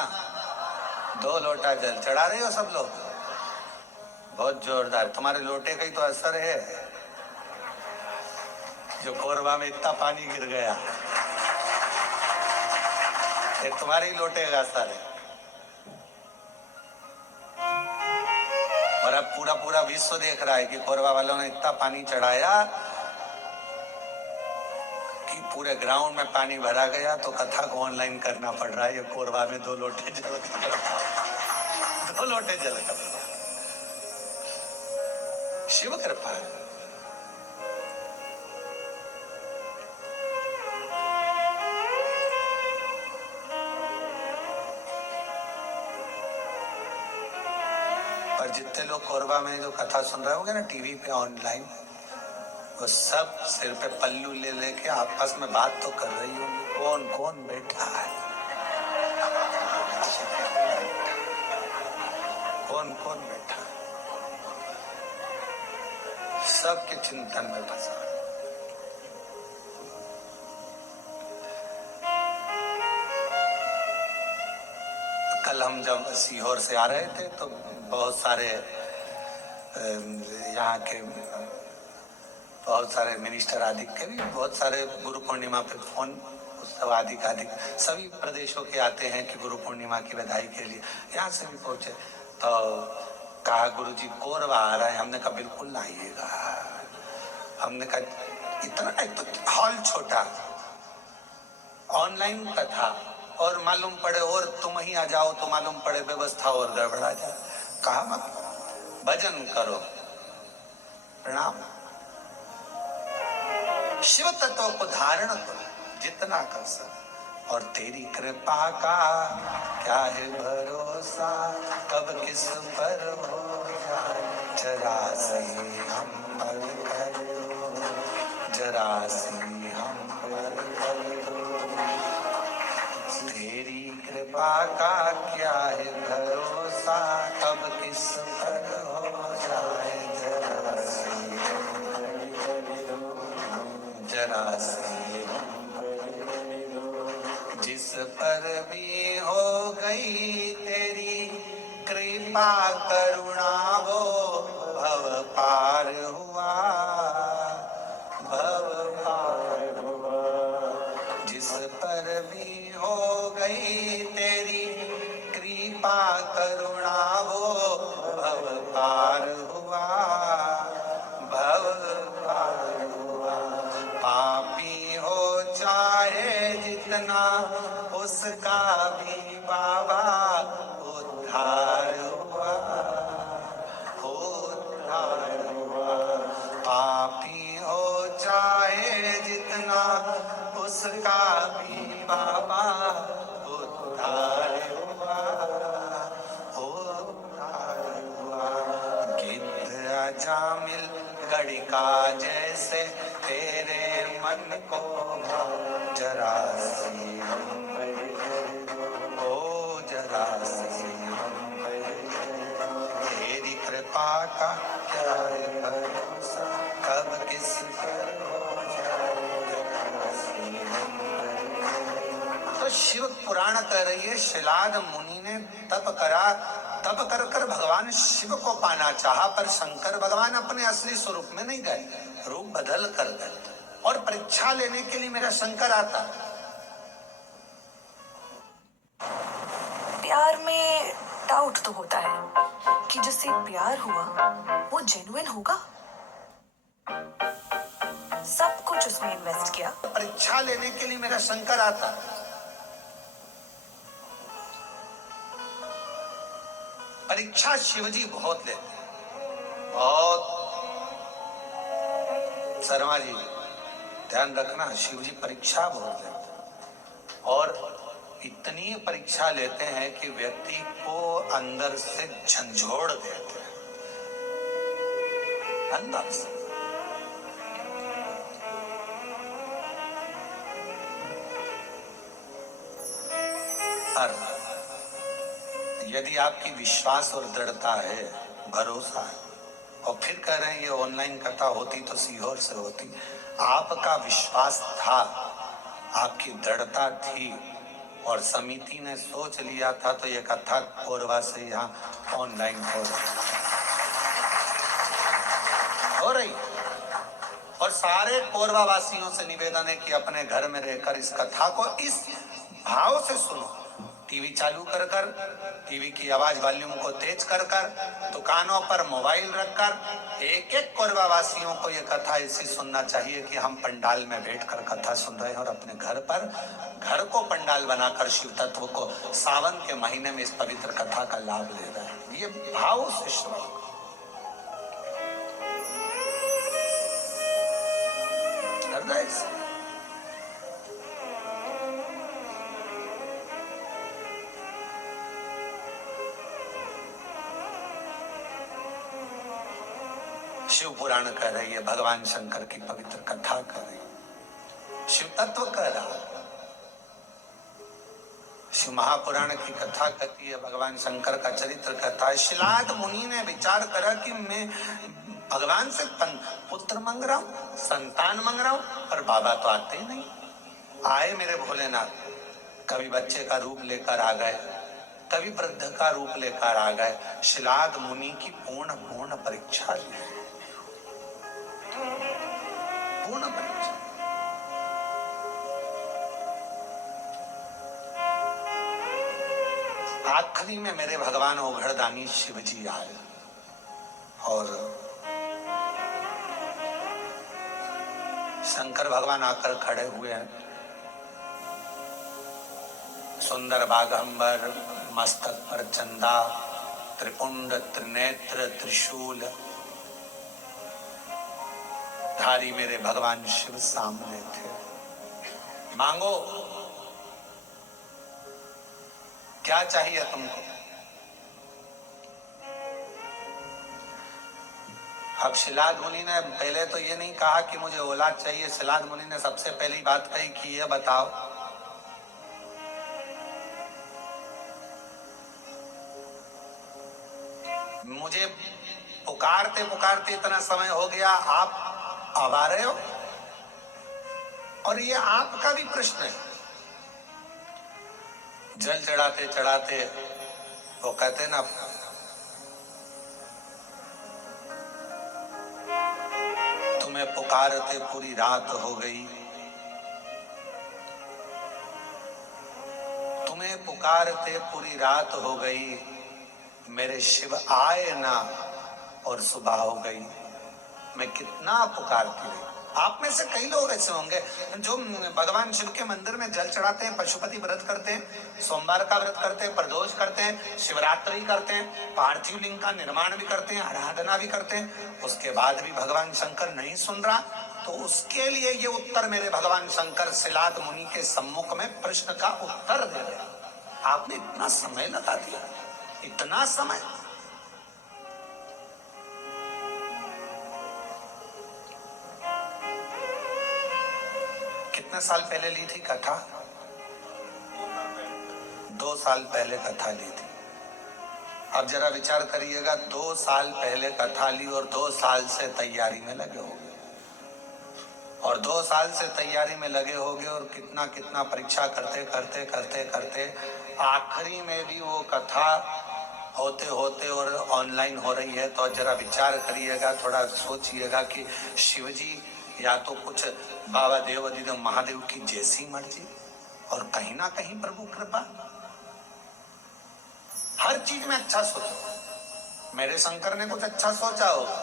2 लोटा जल चढ़ा रहे हो सब लोग, बहुत जोरदार। तुम्हारे लोटे का ही तो असर है, जो कोरबा में इतना पानी गिर गया, ये तुम्हारे ही लोटे का असर है। और अब पूरा विश्व देख रहा है कि कोरबा वालों ने इतना पानी चढ़ाया कि पूरे ग्राउंड में पानी भरा गया, तो कथा को ऑनलाइन करना पड़ रहा है। ये कोरबा में 2 लोटे जल, 2 लोटे जल का शिव कृपा है। पर जितने लोग कोरबा में जो कथा सुन रहे होंगे ना टीवी पे ऑनलाइन, वो सब सिर पे पल्लू ले लेके आपस में बात तो कर रही होंगी, कौन कौन बैठा है, कौन कौन बैठा है, सबके चिंतन में फंसा। कल हम जब सीहोर से आ रहे थे तो बहुत सारे यहाँ के बहुत सारे मिनिस्टर आदि के भी बहुत सारे गुरु पूर्णिमा पे फोन उत्सव आदि सभी प्रदेशों के आते हैं कि गुरु पूर्णिमा की बधाई के लिए, यहाँ से भी पहुंचे तो कहा गुरुजी कोरबा आ रहा है। हमने कहा बिल्कुल आइएगा। हमने कहा इतना, एक तो हॉल छोटा, ऑनलाइन कथा, और मालूम पड़े और तुम ही आ जाओ तो मालूम पड़े व्यवस्था और गड़बड़ा जाए, कहा मत, भजन करो, प्रणाम। शिव तत्व को धारण करो जितना कर सको, और तेरी कृपा का क्या है भरोसा, कब किस पर हो जाए, जरा से हम पर करो, जरा से हम पर करो। तेरी कृपा का क्या है भरोसा, कब किस पर हो जाए, जरा से जरा से जिस पर भी हो गई तेरी कृपा करुणा, वो भव पार हुआ, भव पार हुआ। जिस पर भी हो गई तेरी कृपा करुणा, वो भव पार हुआ, भव पार हुआ। पापी हो चाहे जितना, उसका भी बाबा उद्धार हुआ, उद्धार हुआ। पापी हो चाहे जितना, उसका भी बाबा उद्धार हुआ, उद्धार हुआ। गिद्ध अजामिल गड़िका जैसे तेरे मन को जरा सी हम ओ, जरा सी हम तेरी कृपा का क्या है भरोसा, कब किस पर हो जाए, जरा सी हम। तो शिव पुराण कह रही है, शिलाद मुनि ने तप करा, तप कर कर भगवान शिव को पाना चाहा, पर शंकर भगवान अपने असली स्वरूप में नहीं गए, रूप बदल कर गए। और परीक्षा लेने के लिए मेरा शंकर आता। प्यार में डाउट तो होता है कि जिससे प्यार हुआ वो जेन्युइन होगा। सब कुछ उसमें इन्वेस्ट किया। परीक्षा लेने के लिए मेरा शंकर आता। परीक्षा शिवजी बहुत लेते हैं, बहुत। शर्मा जी ध्यान रखना, शिवजी परीक्षा बहुत लेते हैं, और इतनी परीक्षा लेते हैं कि व्यक्ति को अंदर से झंझोड़ देते हैं, अंदर से। यदि आपकी विश्वास और दृढ़ता है, भरोसा है, और फिर कह रहे हैं ये ऑनलाइन कथा होती तो सीहोर से होती, आपका विश्वास था, आपकी दृढ़ता थी, और समिति ने सोच लिया था, तो ये कथा कोरबा से यहाँ ऑनलाइन हो रही। और सारे कोरबा वासियों से निवेदन है कि अपने घर में रहकर इस कथा को इस भाव से सुनो। टीवी चालू कर कर, टीवी की आवाज वॉल्यूम को तेज कर कर, दुकानों पर मोबाइल रखकर एक एक कोरबा वासियों को ये कथा ऐसी सुनना चाहिए कि हम पंडाल में बैठकर कथा सुन रहे हैं, और अपने घर पर, घर को पंडाल बनाकर शिव तत्व को सावन के महीने में इस पवित्र कथा का लाभ ले रहे हैं। ये भाव से श्रवण हृदय से। शिव पुराण कह रही है, भगवान शंकर की पवित्र कथा कर रही है, शिव तत्व कह रहा है। शिव महापुराण की कथा कहती है, भगवान शंकर का चरित्र कहता है। शिलाद मुनि ने विचार करा कि मैं भगवान से पुत्र मांग रहा हूं, संतान मांग रहा हूं, पर बाबा तो आते ही नहीं। आए मेरे भोलेनाथ, कभी बच्चे का रूप लेकर आ गए, कभी वृद्ध का रूप लेकर आ गए। शिलाद मुनि की पूर्ण परीक्षा ली, पूर्ण परीक्षा। आखिरी में मेरे भगवान ओघड़दानी शिव जी आए, और शंकर भगवान आकर खड़े हुए हैं। सुंदर बागंबर, मस्तक पर चंदा, त्रिपुंड त्रिनेत्र त्रिशूल धारी मेरे भगवान शिव सामने थे। मांगो, क्या चाहिए तुमको? अब शिलाद मुनि ने पहले तो ये नहीं कहा कि मुझे औलाद चाहिए। शिलाद मुनि ने सबसे पहली बात कही कि ये बताओ, मुझे पुकारते पुकारते इतना समय हो गया, आप अब आ रहे हो? और ये आपका भी प्रश्न है। जल चढ़ाते चढ़ाते वो कहते ना, तुम्हें पुकारते पूरी रात हो गई, तुम्हें पुकारते पूरी रात हो गई, मेरे शिव आए ना और सुबह हो गई। मैं कितना पुकारती रही। आप में से कई लोग ऐसे होंगे जो भगवान शिव के मंदिर में जल चढ़ाते हैं, पशुपति व्रत करते हैं, सोमवार का व्रत करते हैं, प्रदोष करते हैं, शिवरात्रि करते हैं, पार्थिव लिंग का निर्माण भी करते हैं, आराधना भी करते हैं, उसके बाद भी भगवान शंकर नहीं सुन रहा। तो उसके लिए ये उत्तर मेरे भगवान शंकर शिलाद मुनि के सम्मुख में प्रश्न का उत्तर दे रहे। आपने इतना समय लगा दिया, इतना समय। कितने साल पहले ली थी कथा? 2 साल पहले कथा ली थी। अब जरा विचार करिएगा, 2 साल पहले कथा ली और 2 साल से तैयारी में लगे होगे, और 2 साल से तैयारी में लगे होगे, और कितना कितना परीक्षा करते करते करते करते आखिरी में भी वो कथा होते होते और ऑनलाइन हो रही है। तो जरा विचार करिएगा, थोड़ा सोचिएगा कि शिवजी या तो कुछ बाबा देव महादेव की जैसी मर्जी, और कहीं ना कहीं प्रभु कृपा। हर चीज में अच्छा सोचो। मेरे शंकर ने कुछ अच्छा सोचा होगा,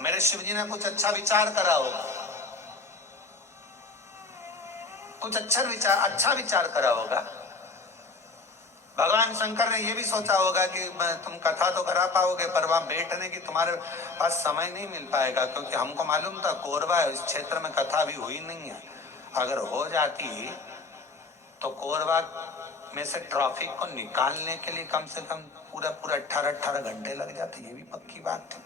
मेरे शिवजी ने कुछ अच्छा विचार करा होगा, कुछ अच्छा विचार करा होगा। भगवान शंकर ने यह भी सोचा होगा कि तुम कथा तो करा पाओगे, पर वहां बैठने की तुम्हारे पास समय नहीं मिल पाएगा, क्योंकि हमको मालूम था कोरबा इस क्षेत्र में कथा भी हुई नहीं है। अगर हो जाती तो कोरबा में से ट्रैफिक को निकालने के लिए कम से कम पूरा 18 घंटे लग जाते। ये भी पक्की बात थी,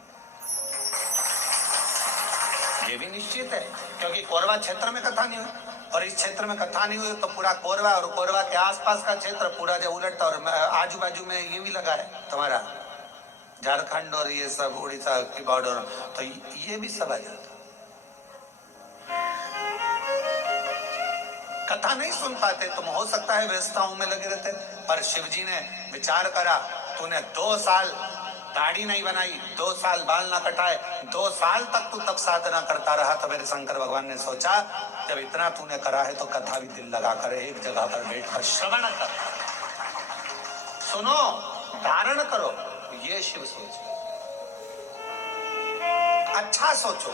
ये भी निश्चित है, क्योंकि कोरबा क्षेत्र में कथा नहीं हुई, और इस क्षेत्र में कथा नहीं हुई तो पूरा कोरबा और कोरबा के आसपास का क्षेत्र पूरा जो उलटता, और आजू बाजू में ये भी लगा है तुम्हारा झारखंड और ये सब उड़ीसा की बॉर्डर, तो ये भी सब आ जाता। कथा नहीं सुन पाते तुम, हो सकता है व्यस्तताओं में लगे रहते, पर शिवजी ने विचार करा, तूने 2 साल दाढ़ी नहीं बनाई, 2 साल बाल ना कटाए, 2 साल तक तू तब साधना करता रहा, तो मेरे शंकर भगवान ने सोचा जब इतना तूने करा है तो कथा भी दिल लगा कर एक जगह पर बैठकर श्रवण कर, सुनो, धारण करो। ये शिव सोच, अच्छा सोचो।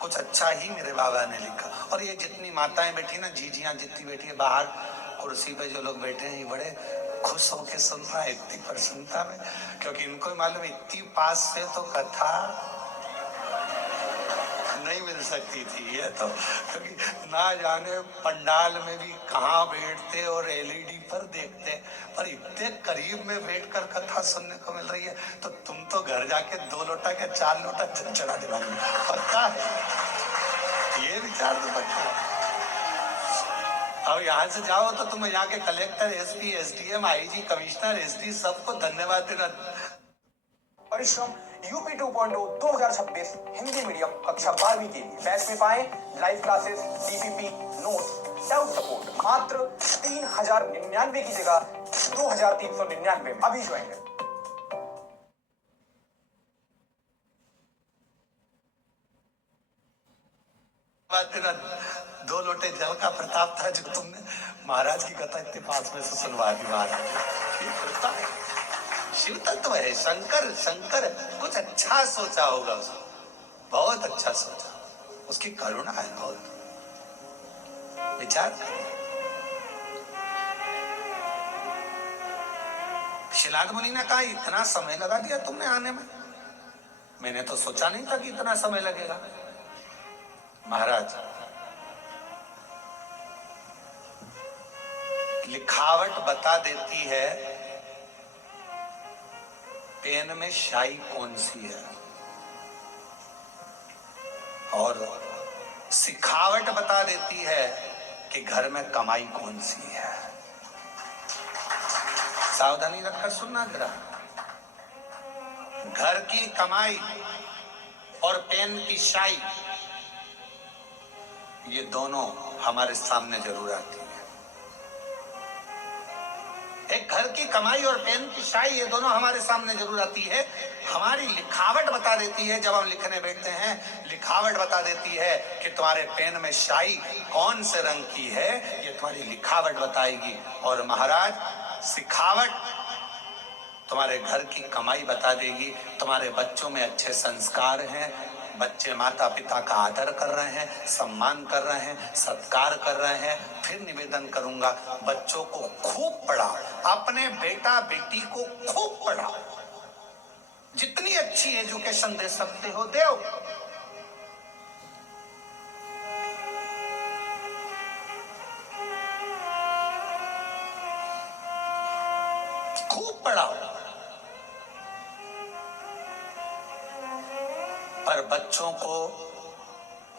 कुछ अच्छा ही मेरे बाबा ने लिखा। और ये जितनी माताएं बैठी ना, जीजियां जितनी बैठी है बाहर कुर्सी पे, जो लोग बैठे हैं, ये बड़े खुश होके सुन रहा है इतनी प्रसन्नता में, क्योंकि इनको मालूम इतनी पास से तो कथा नहीं मिल सकती थी ये तो, क्योंकि ना जाने पंडाल में भी कहाँ बैठते और एलईडी पर देखते, पर इतने करीब में बैठकर कथा सुनने को मिल रही है। तो तुम तो घर जाके 2 लोटा के 4 लोटा चढ़ा दिलाओगे, पक्का है, ये विचार तो पक्का है। अब यहाँ से जाओ तो तुम यहाँ के collector, SP, SDM, IG, commissioner, SD सबको धन्यवाद देना। परिश्रम यूपी 2.0 2026 हिंदी मीडियम कक्षा 12वीं के लिए बैच में पाए live classes, DPP, notes, doubt support मात्र 3099 की जगह 2399 में। अभी ज्वाइन करें। देना 2 लोटे जल का प्रताप था जो तुमने महाराज की कथा इतने पास में से सुनवा दी। महाराज शिव तत्व है, शंकर कुछ अच्छा सोचा होगा उसने, बहुत अच्छा सोचा, उसकी करुणा है बहुत। विचार शिलाद मुनि ने कहा इतना समय लगा दिया तुमने आने में, मैंने तो सोचा नहीं था कि इतना समय लगेगा। महाराज, लिखावट बता देती है पेन में शाई कौन सी है, और सिखावट बता देती है कि घर में कमाई कौन सी है। सावधानी रखकर सुनना जरा। घर की कमाई और पेन की शाई, ये दोनों हमारे सामने जरूर आती है। एक घर की कमाई और पेन की शाई, ये दोनों हमारे सामने जरूर आती है। हमारी लिखावट बता देती है, जब हम लिखने बैठते हैं लिखावट बता देती है कि तुम्हारे पेन में शाई कौन से रंग की है, ये तुम्हारी लिखावट बताएगी। और महाराज, सिखावट तुम्हारे घर की कमाई बता देगी। तुम्हारे बच्चों में अच्छे संस्कार हैं, बच्चे माता पिता का आदर कर रहे हैं, सम्मान कर रहे हैं, सत्कार कर रहे हैं। फिर निवेदन करूंगा, बच्चों को खूब पढ़ाओ, अपने बेटा बेटी को खूब पढ़ाओ, जितनी अच्छी एजुकेशन दे सकते हो दो। खूब पढ़ाओ, पर बच्चों को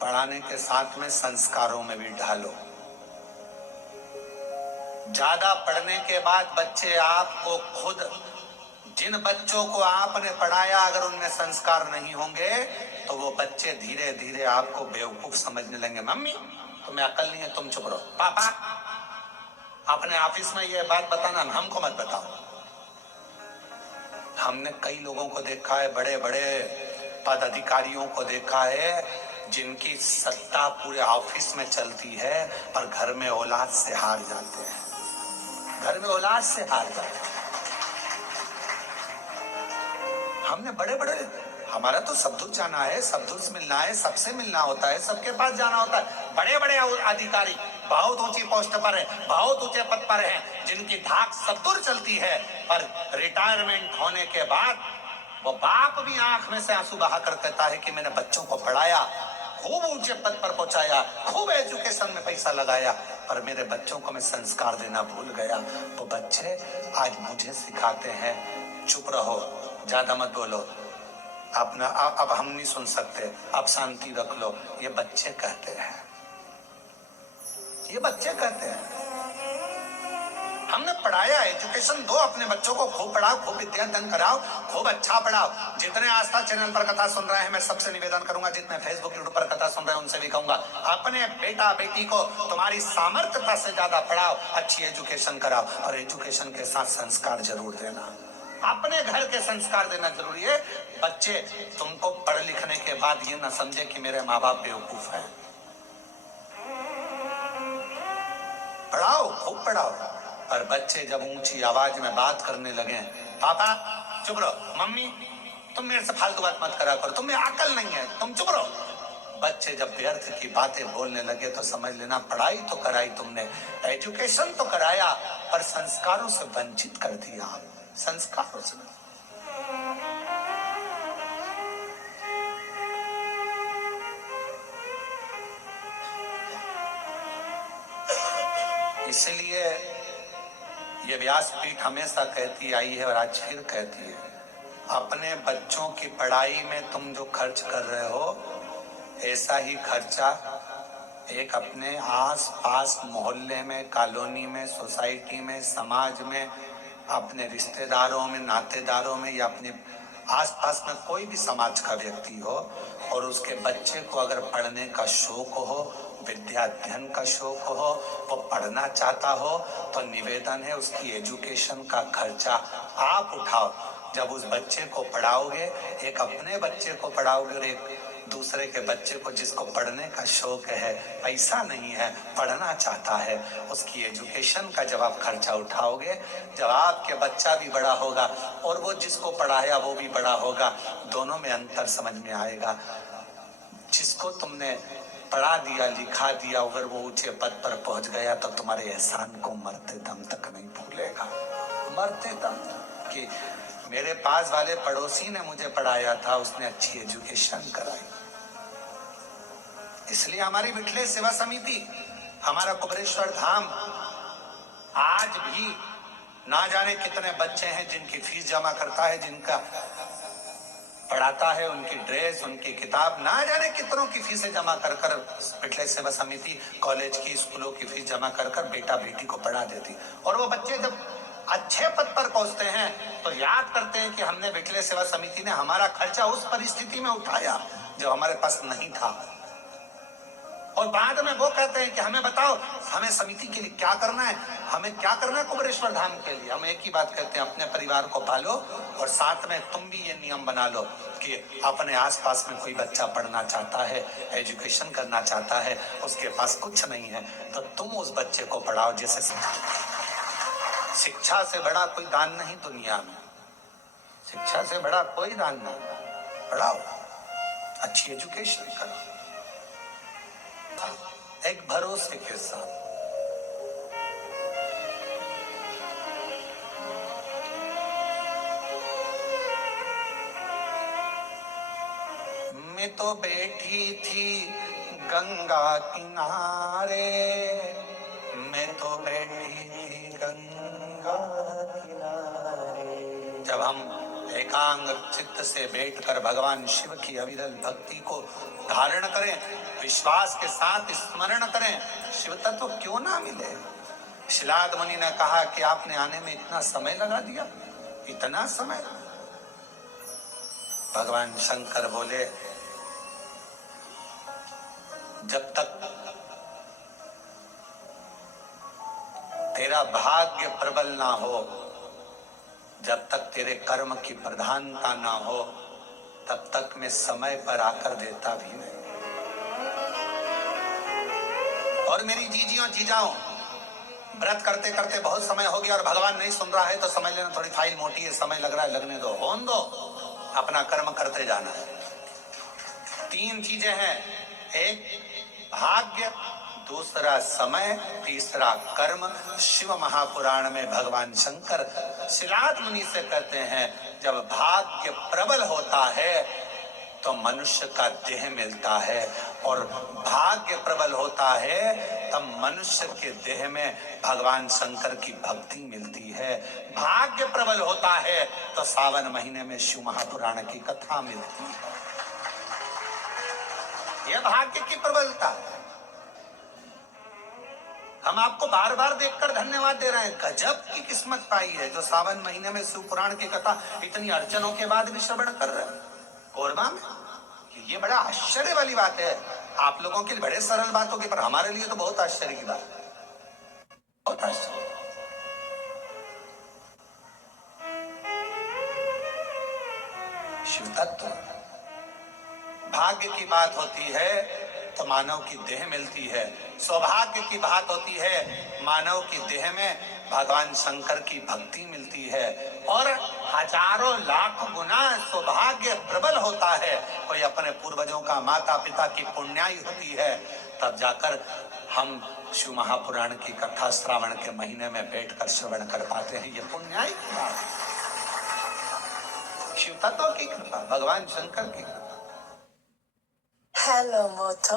पढ़ाने के साथ में संस्कारों में भी ढालो। ज्यादा पढ़ने के बाद बच्चे आपको खुद, जिन बच्चों को आपने पढ़ाया अगर उनमें संस्कार नहीं होंगे तो वो बच्चे धीरे धीरे आपको बेवकूफ समझने लगेंगे। मम्मी तुम्हें अकल नहीं है, तुम चुप रहो। पापा अपने ऑफिस में ये बात बताना, हमको मत बताओ। हमने कई लोगों को देखा है, बड़े बड़े पद अधिकारियों को देखा है, जिनकी सत्ता पूरे ऑफिस में चलती है पर घर में औलाद से हार जाते हैं, घर में औलाद से हार जाते हैं। हमने बड़े बड़े, हमारा तो सब दूर जाना है, सब दूर से मिलना है, सबसे मिलना होता है, सबके पास जाना होता है। बड़े बड़े अधिकारी बहुत ऊंची पोस्ट पर है, बहुत ऊंचे पद पर हैं, जिनकी धाक सब दूर चलती है, पर रिटायरमेंट होने के बाद वो बाप भी आंख में से आंसू बहाकर कहता है कि मैंने बच्चों को पढ़ाया, खूब ऊंचे पद पर पहुंचाया, खूब एजुकेशन में पैसा लगाया, पर मेरे बच्चों को मैं संस्कार देना भूल गया। वो बच्चे आज मुझे सिखाते हैं, चुप रहो, ज्यादा मत बोलो, अपना अब हम नहीं सुन सकते, अब शांति रख लो। ये बच्चे कहते हैं, ये बच्चे कहते हैं। हमने पढ़ाया, एजुकेशन दो अपने बच्चों को, खूब पढ़ाओ, खूब विद्यादान कराओ, खूब अच्छा पढ़ाओ। जितने आस्था चैनल पर कथा सुन रहे हैं, मैं सबसे निवेदन करूंगा, जितने फेसबुक यूट्यूब पर कथा सुन रहे हैं उनसे भी कहूंगा, अपने बेटा बेटी को तुम्हारी सामर्थ्यता से ज्यादा पढ़ाओ, अच्छी एजुकेशन कराओ, और एजुकेशन के साथ संस्कार जरूर देना। अपने घर के संस्कार देना जरूरी है। बच्चे तुमको पढ़ लिखने के बाद ये ना समझे कि मेरे माँ बाप बेवकूफ हैं। पढ़ाओ, खूब पढ़ाओ। और बच्चे जब ऊंची आवाज में बात करने लगे, पापा चुप रहो, मम्मी तुम मेरे से फालतू बात मत करा करो, तुम्हें अकल नहीं है, तुम चुप रहो। बच्चे जब व्यर्थ की बातें बोलने लगे तो समझ लेना पढ़ाई तो कराई तुमने, एजुकेशन तो कराया, पर संस्कारों से वंचित कर दिया। संस्कारों से इसलिए ये व्यासपीठ हमेशा कहती आई है और आज फिर कहती है, अपने बच्चों की पढ़ाई में तुम जो खर्च कर रहे हो, ऐसा ही खर्चा एक अपने आस पास मोहल्ले में, कॉलोनी में, सोसाइटी में, समाज में, अपने रिश्तेदारों में, नातेदारों में, या अपने आसपास में कोई भी समाज का व्यक्ति हो और उसके बच्चे को अगर पढ़ने का शौक हो, विद्या अध्ययन का शौक हो, वो पढ़ना चाहता हो, तो निवेदन है उसकी एजुकेशन का खर्चा आप उठाओ। जब उस बच्चे को पढ़ाओगे, एक अपने बच्चे को पढ़ाओगे और एक दूसरे के बच्चे को जिसको पढ़ने का शौक है, पैसा नहीं है, पढ़ना चाहता है, उसकी एजुकेशन का जब आप खर्चा उठाओगे, जब आपके बच्चा भी बड़ा होगा और वो जिसको पढ़ाया वो भी बड़ा होगा, दोनों में अंतर समझ में आएगा। जिसको तुमने पढ़ा दिया, लिखा दिया, अगर वो ऊंचे पद पर पहुंच गया तो तुम्हारे एहसान को मरते दम तक नहीं भूलेगा, मरते दम। कि मेरे पास वाले पड़ोसी ने मुझे पढ़ाया था, उसने अच्छी एजुकेशन कराई। इसलिए हमारी बिठले सेवा समिति, हमारा कुबेरेश्वर धाम आज भी ना जाने कितने बच्चे हैं जिनकी फीस जमा करता है, जिनका पढ़ाता है, उनकी ड्रेस, उनकी किताब, ना जाने कितनों की फीसें जमा कर कर बिठले सेवा समिति कॉलेज की, स्कूलों की फीस जमा कर कर बेटा बेटी को पढ़ा देती। और वो बच्चे जब अच्छे पद पर पहुंचते हैं तो याद करते हैं कि हमने बिठले सेवा समिति ने हमारा खर्चा उस परिस्थिति में उठाया जब हमारे पास नहीं था। और बाद में वो कहते हैं कि हमें बताओ, हमें समिति के लिए क्या करना है, हमें क्या करना है कुबेरेश्वर धाम के लिए। हम एक ही बात कहते हैं, अपने परिवार को पालो और साथ में तुम भी ये नियम बना लो कि अपने आसपास में कोई बच्चा पढ़ना चाहता है, एजुकेशन करना चाहता है, उसके पास कुछ नहीं है, तो तुम उस बच्चे को पढ़ाओ। जैसे शिक्षा से बड़ा कोई दान नहीं दुनिया में, शिक्षा से बड़ा कोई दान नहीं। पढ़ाओ, अच्छी एजुकेशन करो, एक भरोसे के साथ। मैं तो बैठी थी गंगा किनारे, मैं तो बैठी थी गंगा किनारे। जब हम एकांग चित्त से बैठकर भगवान शिव की अविरल भक्ति को धारण करें, विश्वास के साथ स्मरण करें, शिव तत्व क्यों ना मिले। शिलाद मुनि ने कहा कि आपने आने में इतना समय लगा दिया, इतना समय। भगवान शंकर बोले, जब तक तेरा भाग्य प्रबल ना हो, जब तक तेरे कर्म की प्रधानता ना हो, तब तक मैं समय पर आकर देता भी नहीं। और मेरी जीजियों जीजाओं, व्रत करते करते बहुत समय हो गया और भगवान नहीं सुन रहा है तो समझ लेना थोड़ी फाइल मोटी है, समय लग रहा है, लगने दो, होने दो, अपना कर्म करते जाना है। 3 चीजें हैं, एक भाग्य, दूसरा समय, तीसरा कर्म। शिव महापुराण में भगवान शंकर शिलाद मुनि से कहते हैं, जब भाग्य प्रबल होता है तो मनुष्य का देह मिलता है, और भाग्य प्रबल होता है तब मनुष्य के देह में भगवान शंकर की भक्ति मिलती है। भाग्य प्रबल होता है तो सावन महीने में शिव महापुराण की कथा मिलती है। यह भाग्य की प्रबलता है। हम आपको बार बार देखकर धन्यवाद दे रहे हैं, गजब की किस्मत पाई है जो सावन महीने में शिव पुराण की कथा इतनी अड़चनों के बाद भी श्रवण कर रहे हैं कोरबा में। ये बड़ा आश्चर्य वाली बात है। आप लोगों के लिए बड़े सरल बात होगी, पर हमारे लिए तो बहुत आश्चर्य की बात है, बहुत आश्चर्य। शिव तत्व, भाग्य की बात होती है तो मानव की देह मिलती है, सौभाग्य की बात होती है मानव की देह में भगवान शंकर की भक्ति मिलती है, और हजारों लाख गुना सौभाग्य प्रबल होता है। कोई अपने पूर्वजों का, माता पिता की पुण्याई होती है, तब जाकर हम शिव महापुराण की कथा श्रावण के महीने में बैठकर श्रवण कर पाते हैं। ये पुण्याई की बात है, शिव तत्व की कृपा, भगवान शंकर की कृपा। हेलो मोटो।